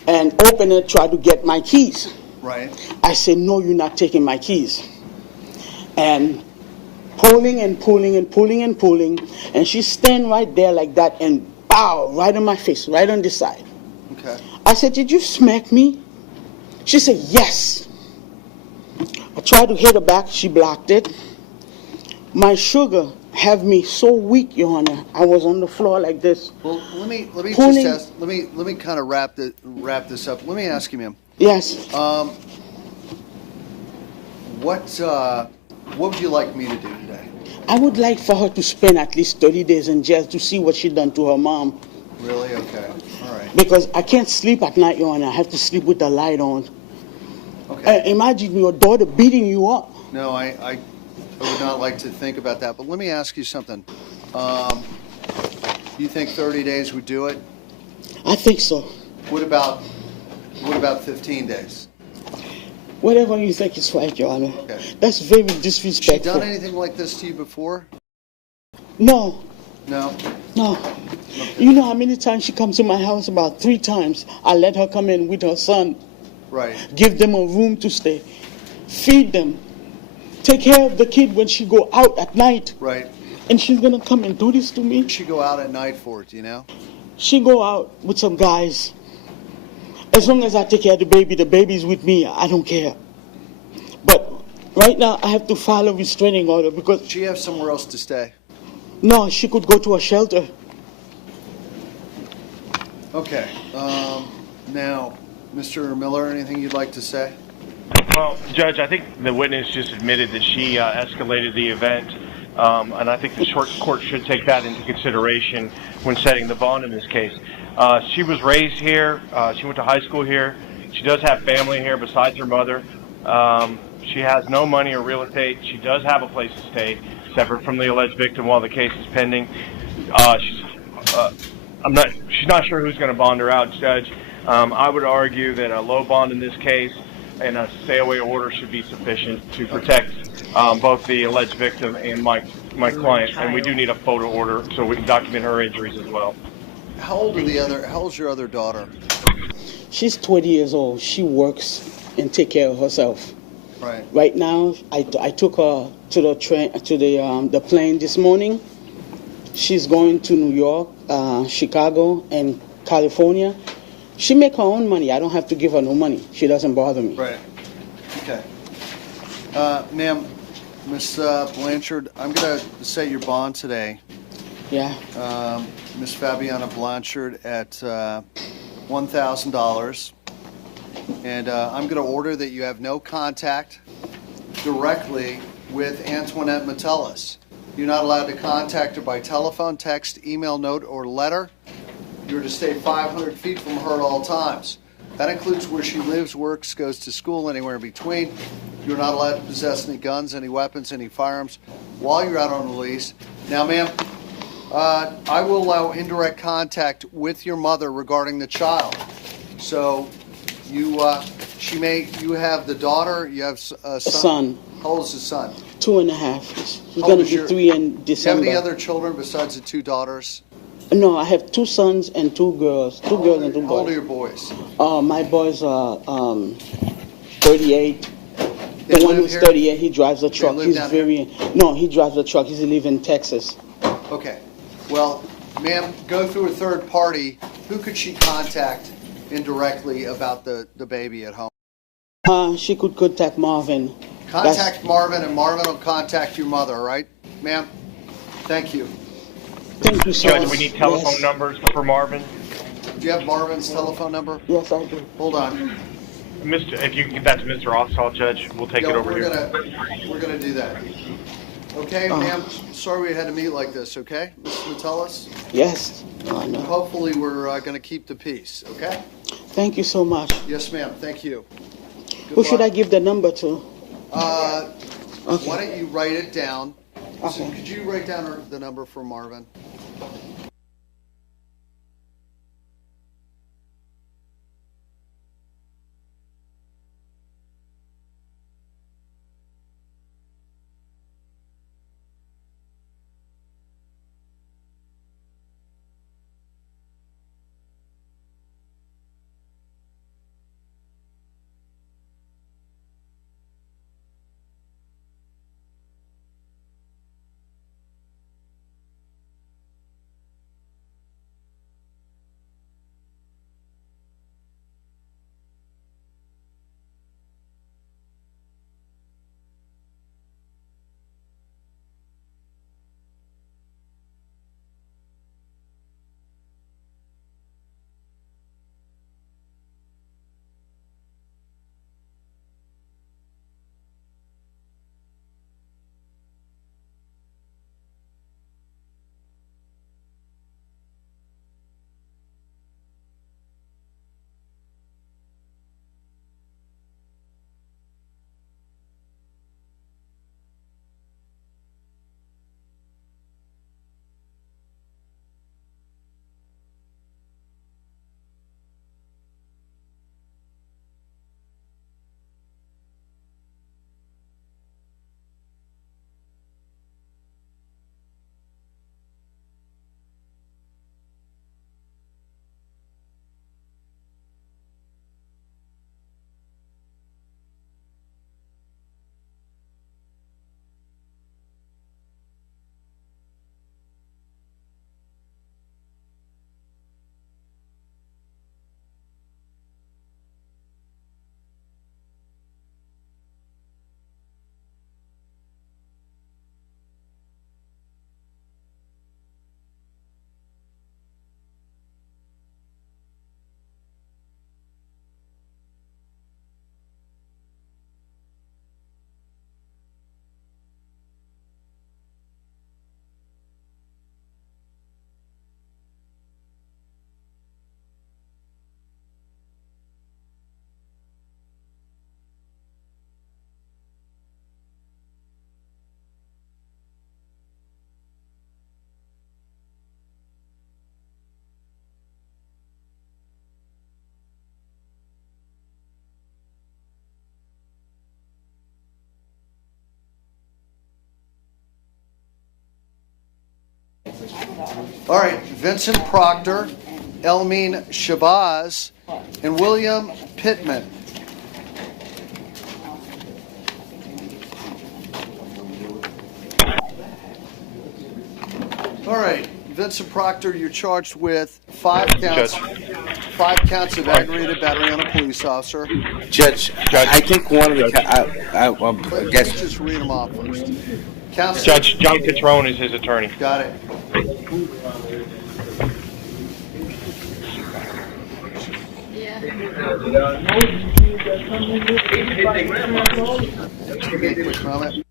and open it, tried to get my keys. Right. I said, no, you're not taking my keys. And pulling and pulling and pulling and pulling, and she stand right there like that and bow right on my face, right on this side. Okay. I said, did you smack me? She said, yes. I tried to hit her back. She blocked it. My sugar have me so weak, Your Honor. I was on the floor like this. Well, let me pulling. just ask. Let me kind of wrap this up. Let me ask you, ma'am. Yes. What would you like me to do today? I would like for her to spend at least 30 days in jail to see what she done to her mom. Really? Okay. All right. Because I can't sleep at night, Your Honor. I have to sleep with the light on. Okay. Imagine your daughter beating you up. No, I would not like to think about that. But let me ask you something. You think 30 days would do it? I think so. What about 15 days? Whatever you think is right, Your Honor. Okay. That's very She disrespectful. done anything like this to you before? No. No. No. You know how many times she comes to my house? About 3 times. I let her come in with her son. Right. Give them a room to stay. Feed them. Take care of the kid when she go out at night. Right. And she's going to come and do this to me? She go out at night for it, do you know? She go out with some guys. As long as I take care of the baby's with me, I don't care. But right now, I have to file a restraining order because... Does she have somewhere else to stay? No, she could go to a shelter. Okay. Now, Mr. Miller, anything you'd like to say? Well, Judge, I think the witness just admitted that she escalated the event, and I think the court should take that into consideration when setting the bond in this case. She was raised here. She went to high school here. She does have family here besides her mother. She has no money or real estate. She does have a place to stay, separate from the alleged victim while the case is pending. She's not sure who's going to bond her out, Judge. I would argue that a low bond in this case and a stay-away order should be sufficient to protect both the alleged victim and my client. And we do need a photo order so we can document her injuries as well. How old's your other daughter? She's 20 years old. She works and take care of herself. Right. Right now, I took her to the train to the plane this morning. She's going to New York, Chicago, and California. She make her own money. I don't have to give her no money. She doesn't bother me. Right. Okay. Ma'am, Miss Blanchard, I'm gonna set your bond today. Yeah. Miss Fabiana Blanchard at $1,000. And I'm going to order that you have no contact directly with Antoinette Metellus. You're not allowed to contact her by telephone, text, email, note, or letter. You're to stay 500 feet from her at all times. That includes where she lives, works, goes to school, anywhere in between. You're not allowed to possess any guns, any weapons, any firearms while you're out on release. Now, ma'am, I will allow indirect contact with your mother regarding the child. So you have the daughter, you have a son. How old is the son? 2.5. He's going to be 3 in December. Do you have any other children besides the 2 daughters? No, I have 2 sons and 2 girls. 2 girls and 2 boys. How old are your boys? My boys are 38. The one who's 38, he drives a truck. He drives a truck. He's live in Texas. Okay. Well, ma'am, go through a third party. Who could she contact indirectly about the baby at home? She could contact Marvin. Contact Marvin, and Marvin will contact your mother, right, ma'am? Thank you. Thank you so Judge, much. we need telephone numbers for Marvin. Do you have Marvin's telephone number? Yes, I do. Hold on. If you can give that to Mr. Offsall, Judge, we'll take it over here. We're gonna do that. Okay, ma'am. Sorry we had to meet like this. Okay, Mrs. Metellus. Yes. I know. Hopefully, we're gonna keep the peace. Okay. Thank you so much. Yes, ma'am. Thank you. Who should I give the number to? Why don't you write it down? Okay. So could you write down the number for Marvin? All right, Vincent Proctor, Elmine Shabazz, and William Pittman. All right, Vincent Proctor, you're charged with 5 counts. 5 counts of aggravated battery on a police officer. Judge, I think one of the I guess just read them off first. Counselor, Judge John Catrone is his attorney. got it. Quick moment.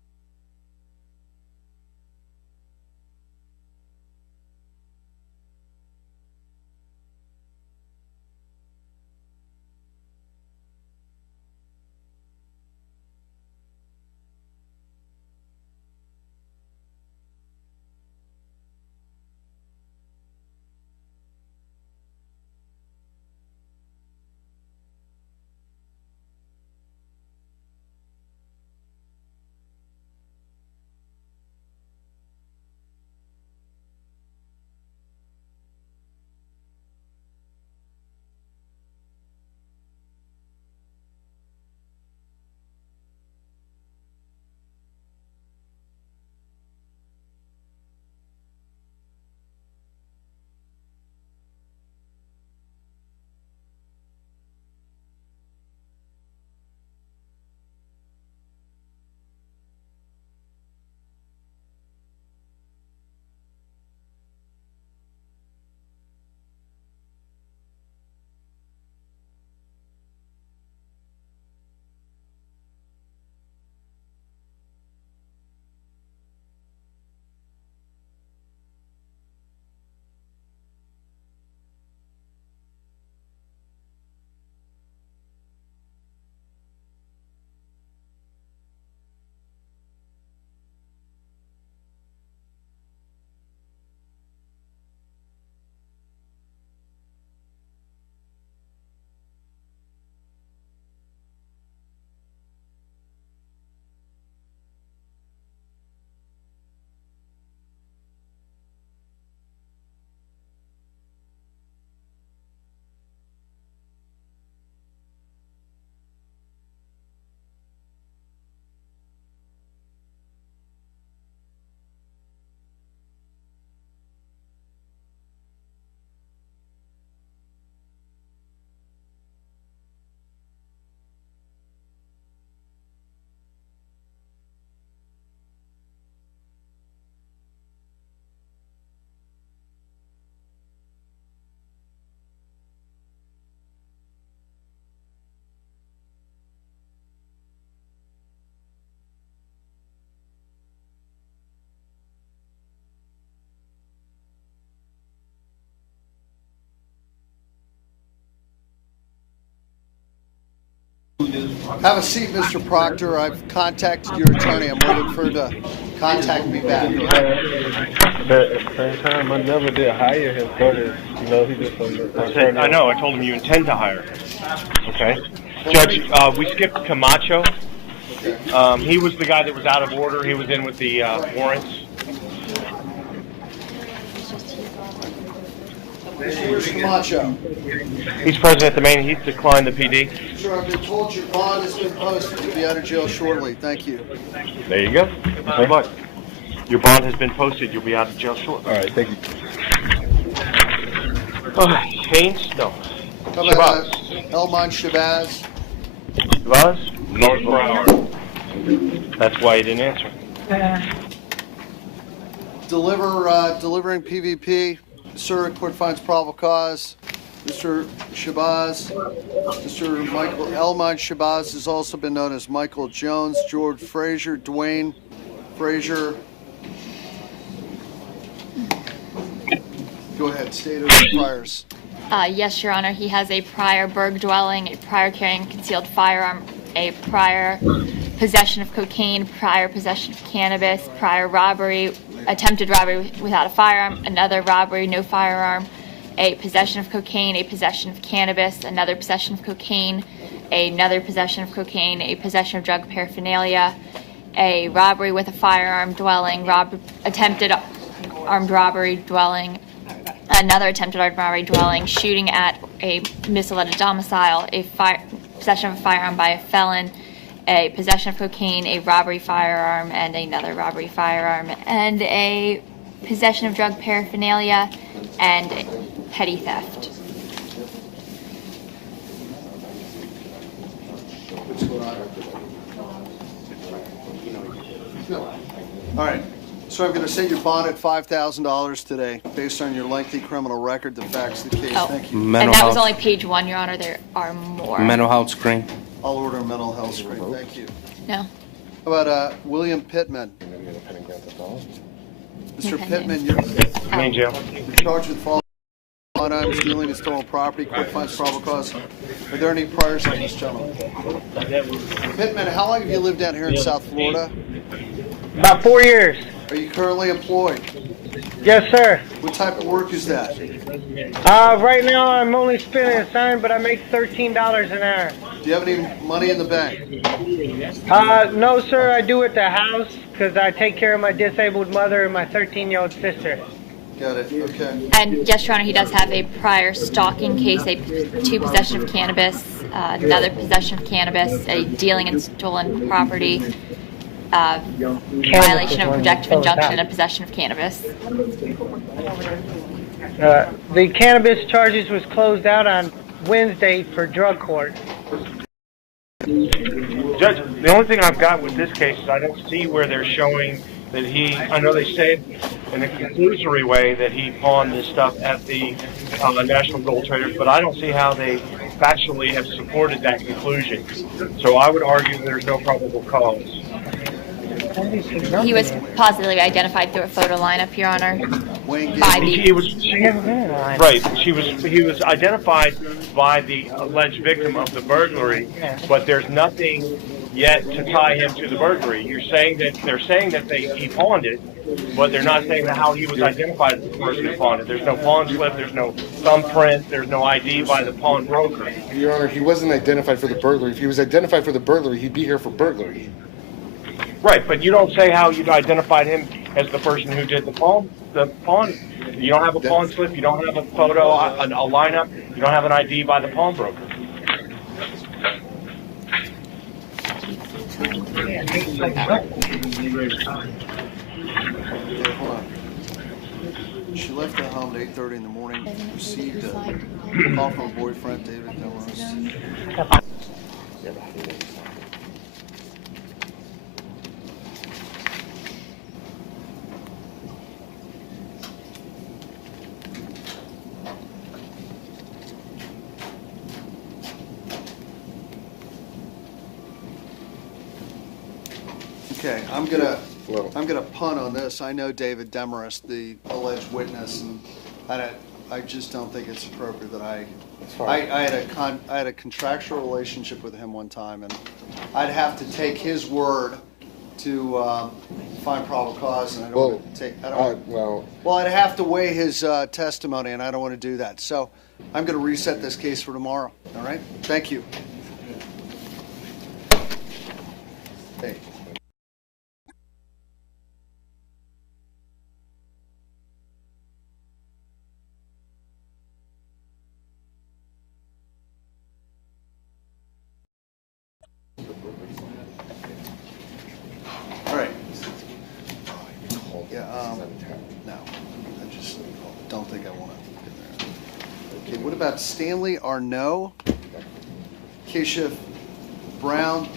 Have a seat, Mr. Proctor. I've contacted your attorney. I'm waiting for her to contact me back. But at the same time, I never did hire him for this. You know, he just I know. I told him you intend to hire him. Okay. Judge, we skipped Camacho. He was the guy that was out of order. He was in with the warrants. Where's Camacho? He's present at the main. He's declined the PD. Sure, I've been told your bond has been posted. You'll be out of jail shortly. Thank you. There you go. Good luck. Your bond has been posted. You'll be out of jail shortly. All right, thank you. Haynes? No. How about Elmine Shabazz? Shabazz? North Broward. That's why he didn't answer. Delivering PVP. Sir, court finds probable cause. Mr. Shabazz, Mr. Michael Elmine Shabazz has also been known as Michael Jones, George Frazier, Dwayne Frazier. Go ahead, state of the priors. Yes, Your Honor. He has a prior burg dwelling, a prior carrying a concealed firearm, a prior possession of cocaine, prior possession of cannabis, prior robbery, attempted robbery without a firearm, another robbery, no firearm, a possession of cocaine, a possession of cannabis, another possession of cocaine, another possession of cocaine, a possession of drug paraphernalia, a robbery with a firearm dwelling, attempted armed robbery dwelling, another attempted armed robbery dwelling, shooting at a missile at a domicile, possession of a firearm by a felon, a possession of cocaine, a robbery firearm, and another robbery firearm, and a possession of drug paraphernalia, and petty theft. All right. So I'm going to set your bond at $5,000 today, based on your lengthy criminal record, the facts of the case. Oh. Thank you. And that was only page 1, Your Honor. There are more. Mental health screen. I'll order a mental health screen. Thank you. No. How about William Pittman? Mr. Pittman, you're in jail. charged with false items, stealing and stolen property, quick finds, probable cause. Are there any priors on this gentleman? Pittman, how long have you lived down here in South Florida? About 4 years. Are you currently employed? Yes, sir. What type of work is that? Right now I'm only spinning a sign, but I make $13 an hour. Do you have any money in the bank? No, sir. I do at the house because I take care of my disabled mother and my 13-year-old sister. Got it. Okay. And yes, Your Honor, he does have a prior stalking case, two possession of cannabis, another possession of cannabis, a dealing in stolen property, violation of protective injunction, and possession of cannabis. The cannabis charges was closed out on Wednesday for drug court. Judge, the only thing I've got with this case is I don't see where they're showing that I know they said in a conclusory way that he pawned this stuff at the National Gold Traders, but I don't see how they factually have supported that conclusion. So I would argue there's no probable cause. He was positively identified through a photo lineup, Your Honor. He was identified by the alleged victim of the burglary, but there's nothing yet to tie him to the burglary. They're saying that he pawned it, but they're not saying how he was identified as the person who pawned it. There's no pawn slip, there's no thumbprint, there's no ID by the pawnbroker. Your Honor, he wasn't identified for the burglary. If he was identified for the burglary, he'd be here for burglary. Right, but you don't say how you identified him as the person who did the pawn. You don't have a pawn slip. You don't have a photo, a lineup. You don't have an ID by the pawnbroker. Hold on. She left the home at 8:30 in the morning. Received a call from her boyfriend, David Demarest. Okay, I'm gonna punt on this. I know David Demarest, the alleged witness, and I just don't think it's appropriate that I had a contractual relationship with him one time, and I'd have to take his word to find probable cause, and I don't want to take. Well, I'd have to weigh his testimony, and I don't want to do that. So I'm going to reset this case for tomorrow. All right? Thank you. Hey. All right. Yeah, no, I just don't think I want to get there. Okay, what about Stanley Arnaud, Keisha Brown,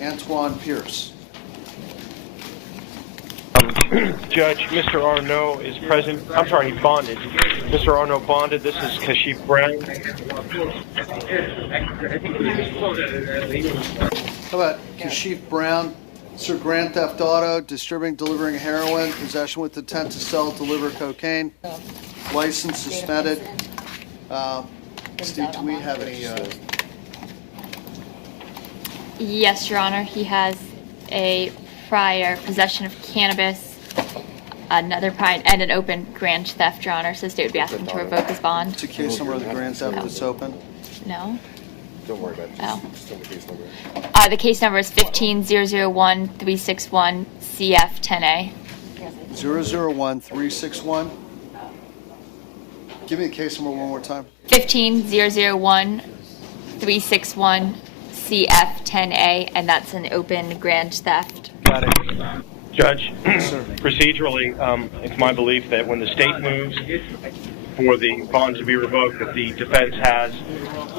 Antoine Pierce? Judge, Mr. Arnaud is present. I'm sorry, he bonded. Mr. Arnaud bonded. This is Kashif Brown. How about Kashif Brown? Sir, grand theft auto, distributing, delivering heroin, possession with intent to sell, deliver cocaine, license suspended. Steve, do we have any? Yes, Your Honor. He has a prior possession of cannabis, another prior, and an open grand theft, Your Honor. So the state would be asking to revoke his bond. It's a case number of the grand theft that's open? No. Don't worry about it. Oh. Just tell the case number. The case number is 15-001-361 CF 10A. 001-361? Give me the case number one more time. 15001 CF10A, and that's an open grand theft. Got it. Judge, procedurally, it's my belief that when the state moves for the bond to be revoked, that the defense has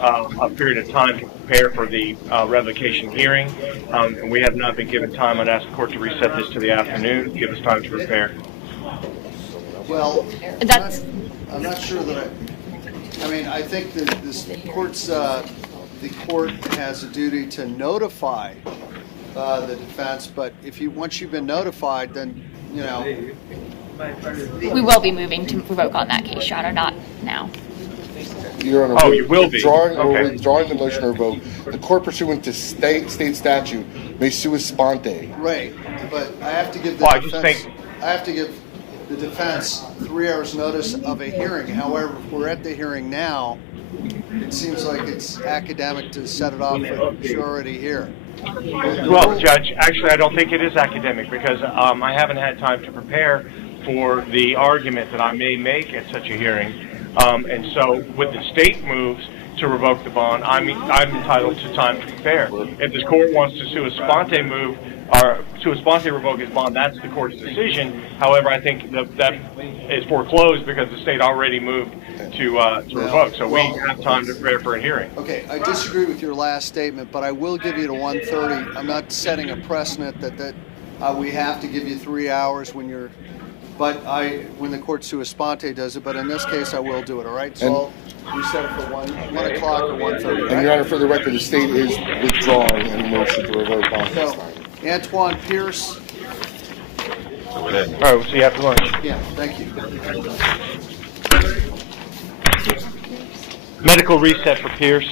a period of time to prepare for the revocation hearing, and we have not been given time. I'd ask the court to reset this to the afternoon, give us time to prepare. Well, that's. I'm not sure that I mean, I think that the court has a duty to notify the defense, but once you've been notified, then, you know. We will be moving to revoke on that case, Your Honor, not now. Your Honor, oh, you will be. Withdrawing the motion to revoke, the court pursuant to state statute may sua sponte. Right, but I have to give the defense 3 hours notice of a hearing. However, if we're at the hearing now, it seems like it's academic to set it off if you're already here. Well, Judge, actually, I don't think it is academic because I haven't had time to prepare for the argument that I may make at such a hearing. And so, with the state moves to revoke the bond, I'm entitled to time to prepare. If this court wants to sua sponte move, or sua sponte revoke his bond, that's the court's decision. However, I think that is foreclosed because the state already moved to revoke. So we have time to prepare for a hearing. Okay, I disagree with your last statement, but I will give you to 1:30. I'm not setting a precedent that we have to give you 3 hours when you're. But when the court sua sponte does it, but in this case, I will do it, all right? So we set it for 1 o'clock or 1:30, right? And Your Honor, for the record, the state is withdrawing any motion to revoke bond this time. Antoine Pierce. All right, we'll see you after lunch. Yeah, thank you. Medical reset for Pierce.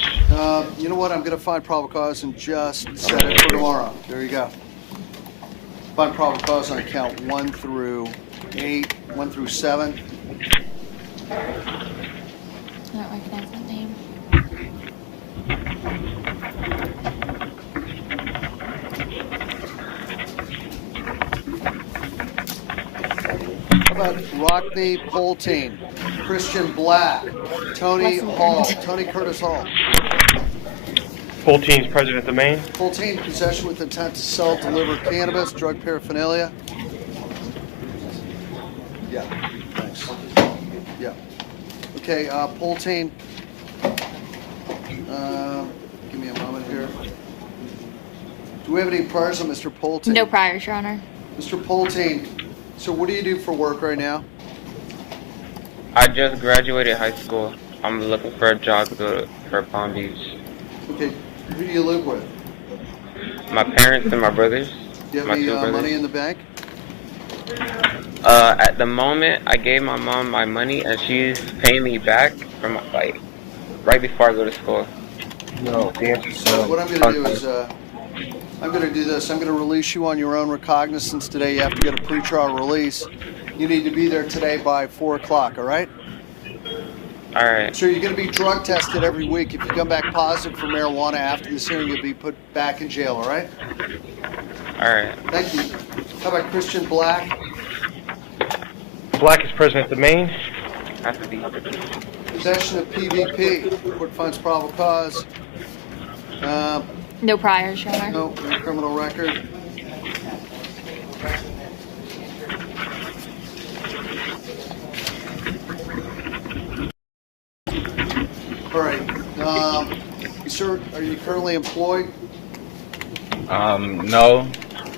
You know what? I'm going to find probable cause and just set it for tomorrow. There you go. Find probable cause on count 1 through 8, 1 through 7. I don't recognize that name. How about Rockney Poltine, Christian Black, Tony Curtis Hall. Poltine's president of the Maine. Poltine, possession with intent to sell, deliver cannabis, drug paraphernalia. Yeah, thanks. Yeah. Okay, Poltine. Give me a moment here. Do we have any priors on Mr. Poltine? No priors, Your Honor. Mr. Poltine, so what do you do for work right now? I just graduated high school. I'm looking for a job to go for Palm Beach. Okay, who do you live with? My parents and my brothers. Do you have any money in the bank? At the moment, I gave my mom my money, and she's paying me back from right before I go to school. No, the answer is no. What I'm going to do is, I'm going to do this. I'm going to release you on your own recognizance today. You have to get a pretrial release. You need to be there today by 4 o'clock, all right? All right. So you're going to be drug tested every week. If you come back positive for marijuana after this hearing, you'll be put back in jail, all right? All right. Thank you. How about Christian Black? Black is president of the Maine. Possession of PVP. Court finds probable cause. No priors, Your Honor. No criminal record. All right. Sir, are you currently employed? No.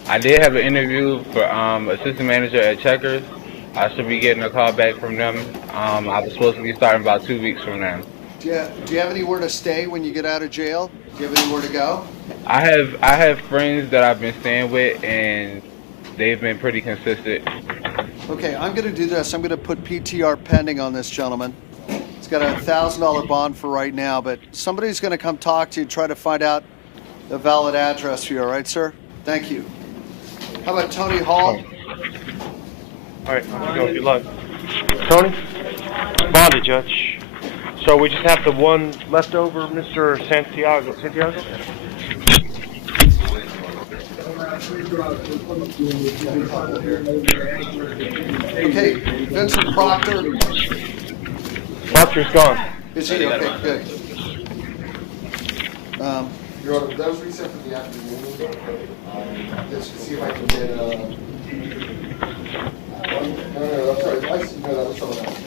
I did have an interview for assistant manager at Checkers. I should be getting a call back from them. I was supposed to be starting about 2 weeks from now. Do you have anywhere to stay when you get out of jail? Do you have anywhere to go? I have friends that I've been staying with, and they've been pretty consistent. Okay, I'm going to do this. I'm going to put PTR pending on this gentleman. He's got a $1,000 bond for right now, but somebody's going to come talk to you, try to find out a valid address for you. All right, sir? Thank you. How about Tony Hall? All right, let's go. Good luck. Tony? Bonded, Judge. So we just have the one left over, Mr. Santiago. Santiago? Okay, Vincent Proctor. Officer's gone. Is he? Okay, good. Your Honor, that was reset for the afternoon. Let's see if I can get no, I'm sorry. No, that was someone else.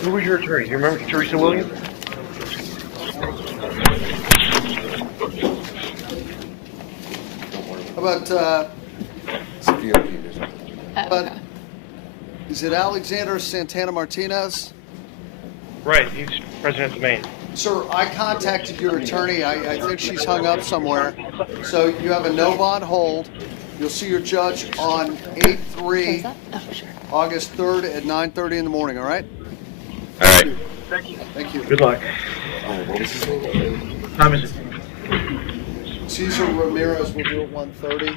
Who was your attorney? Do you remember Teresa Williams? How about, is it Alexander Santana Martinez? Right, he's president of Maine. Sir, I contacted your attorney. I think she's hung up somewhere. So you have a no bond hold. You'll see your judge on 8/3, August 3rd at 9:30 in the morning, all right? All right. Thank you. Good luck. What time is it? Cesar Ramirez will do it 1:30.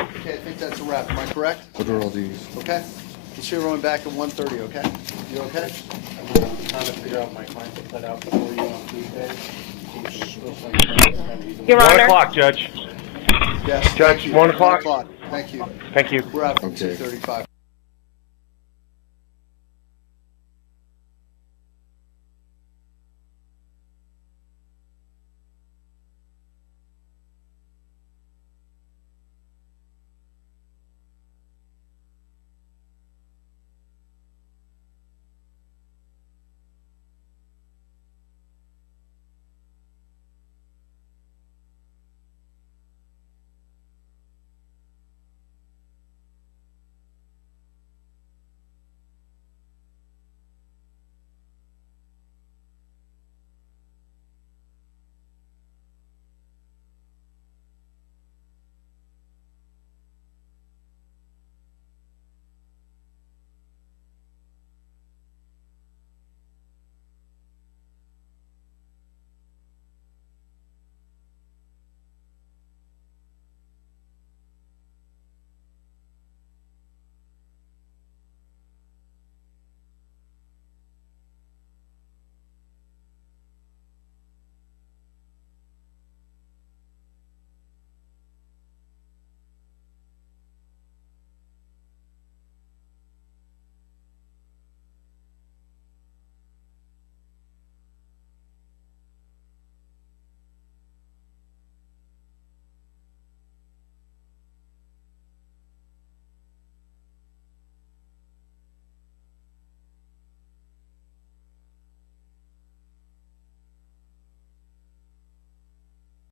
Okay, I think that's a wrap. Am I correct? What are all these? Okay. We'll see everyone back at 1:30, okay? You okay? I'm trying to figure out my client to put out before you on Tuesday. Your 1 Honor. o'clock, Judge. Yes. Judge, 1 o'clock. Thank you. Thank you. We're out from 2:35.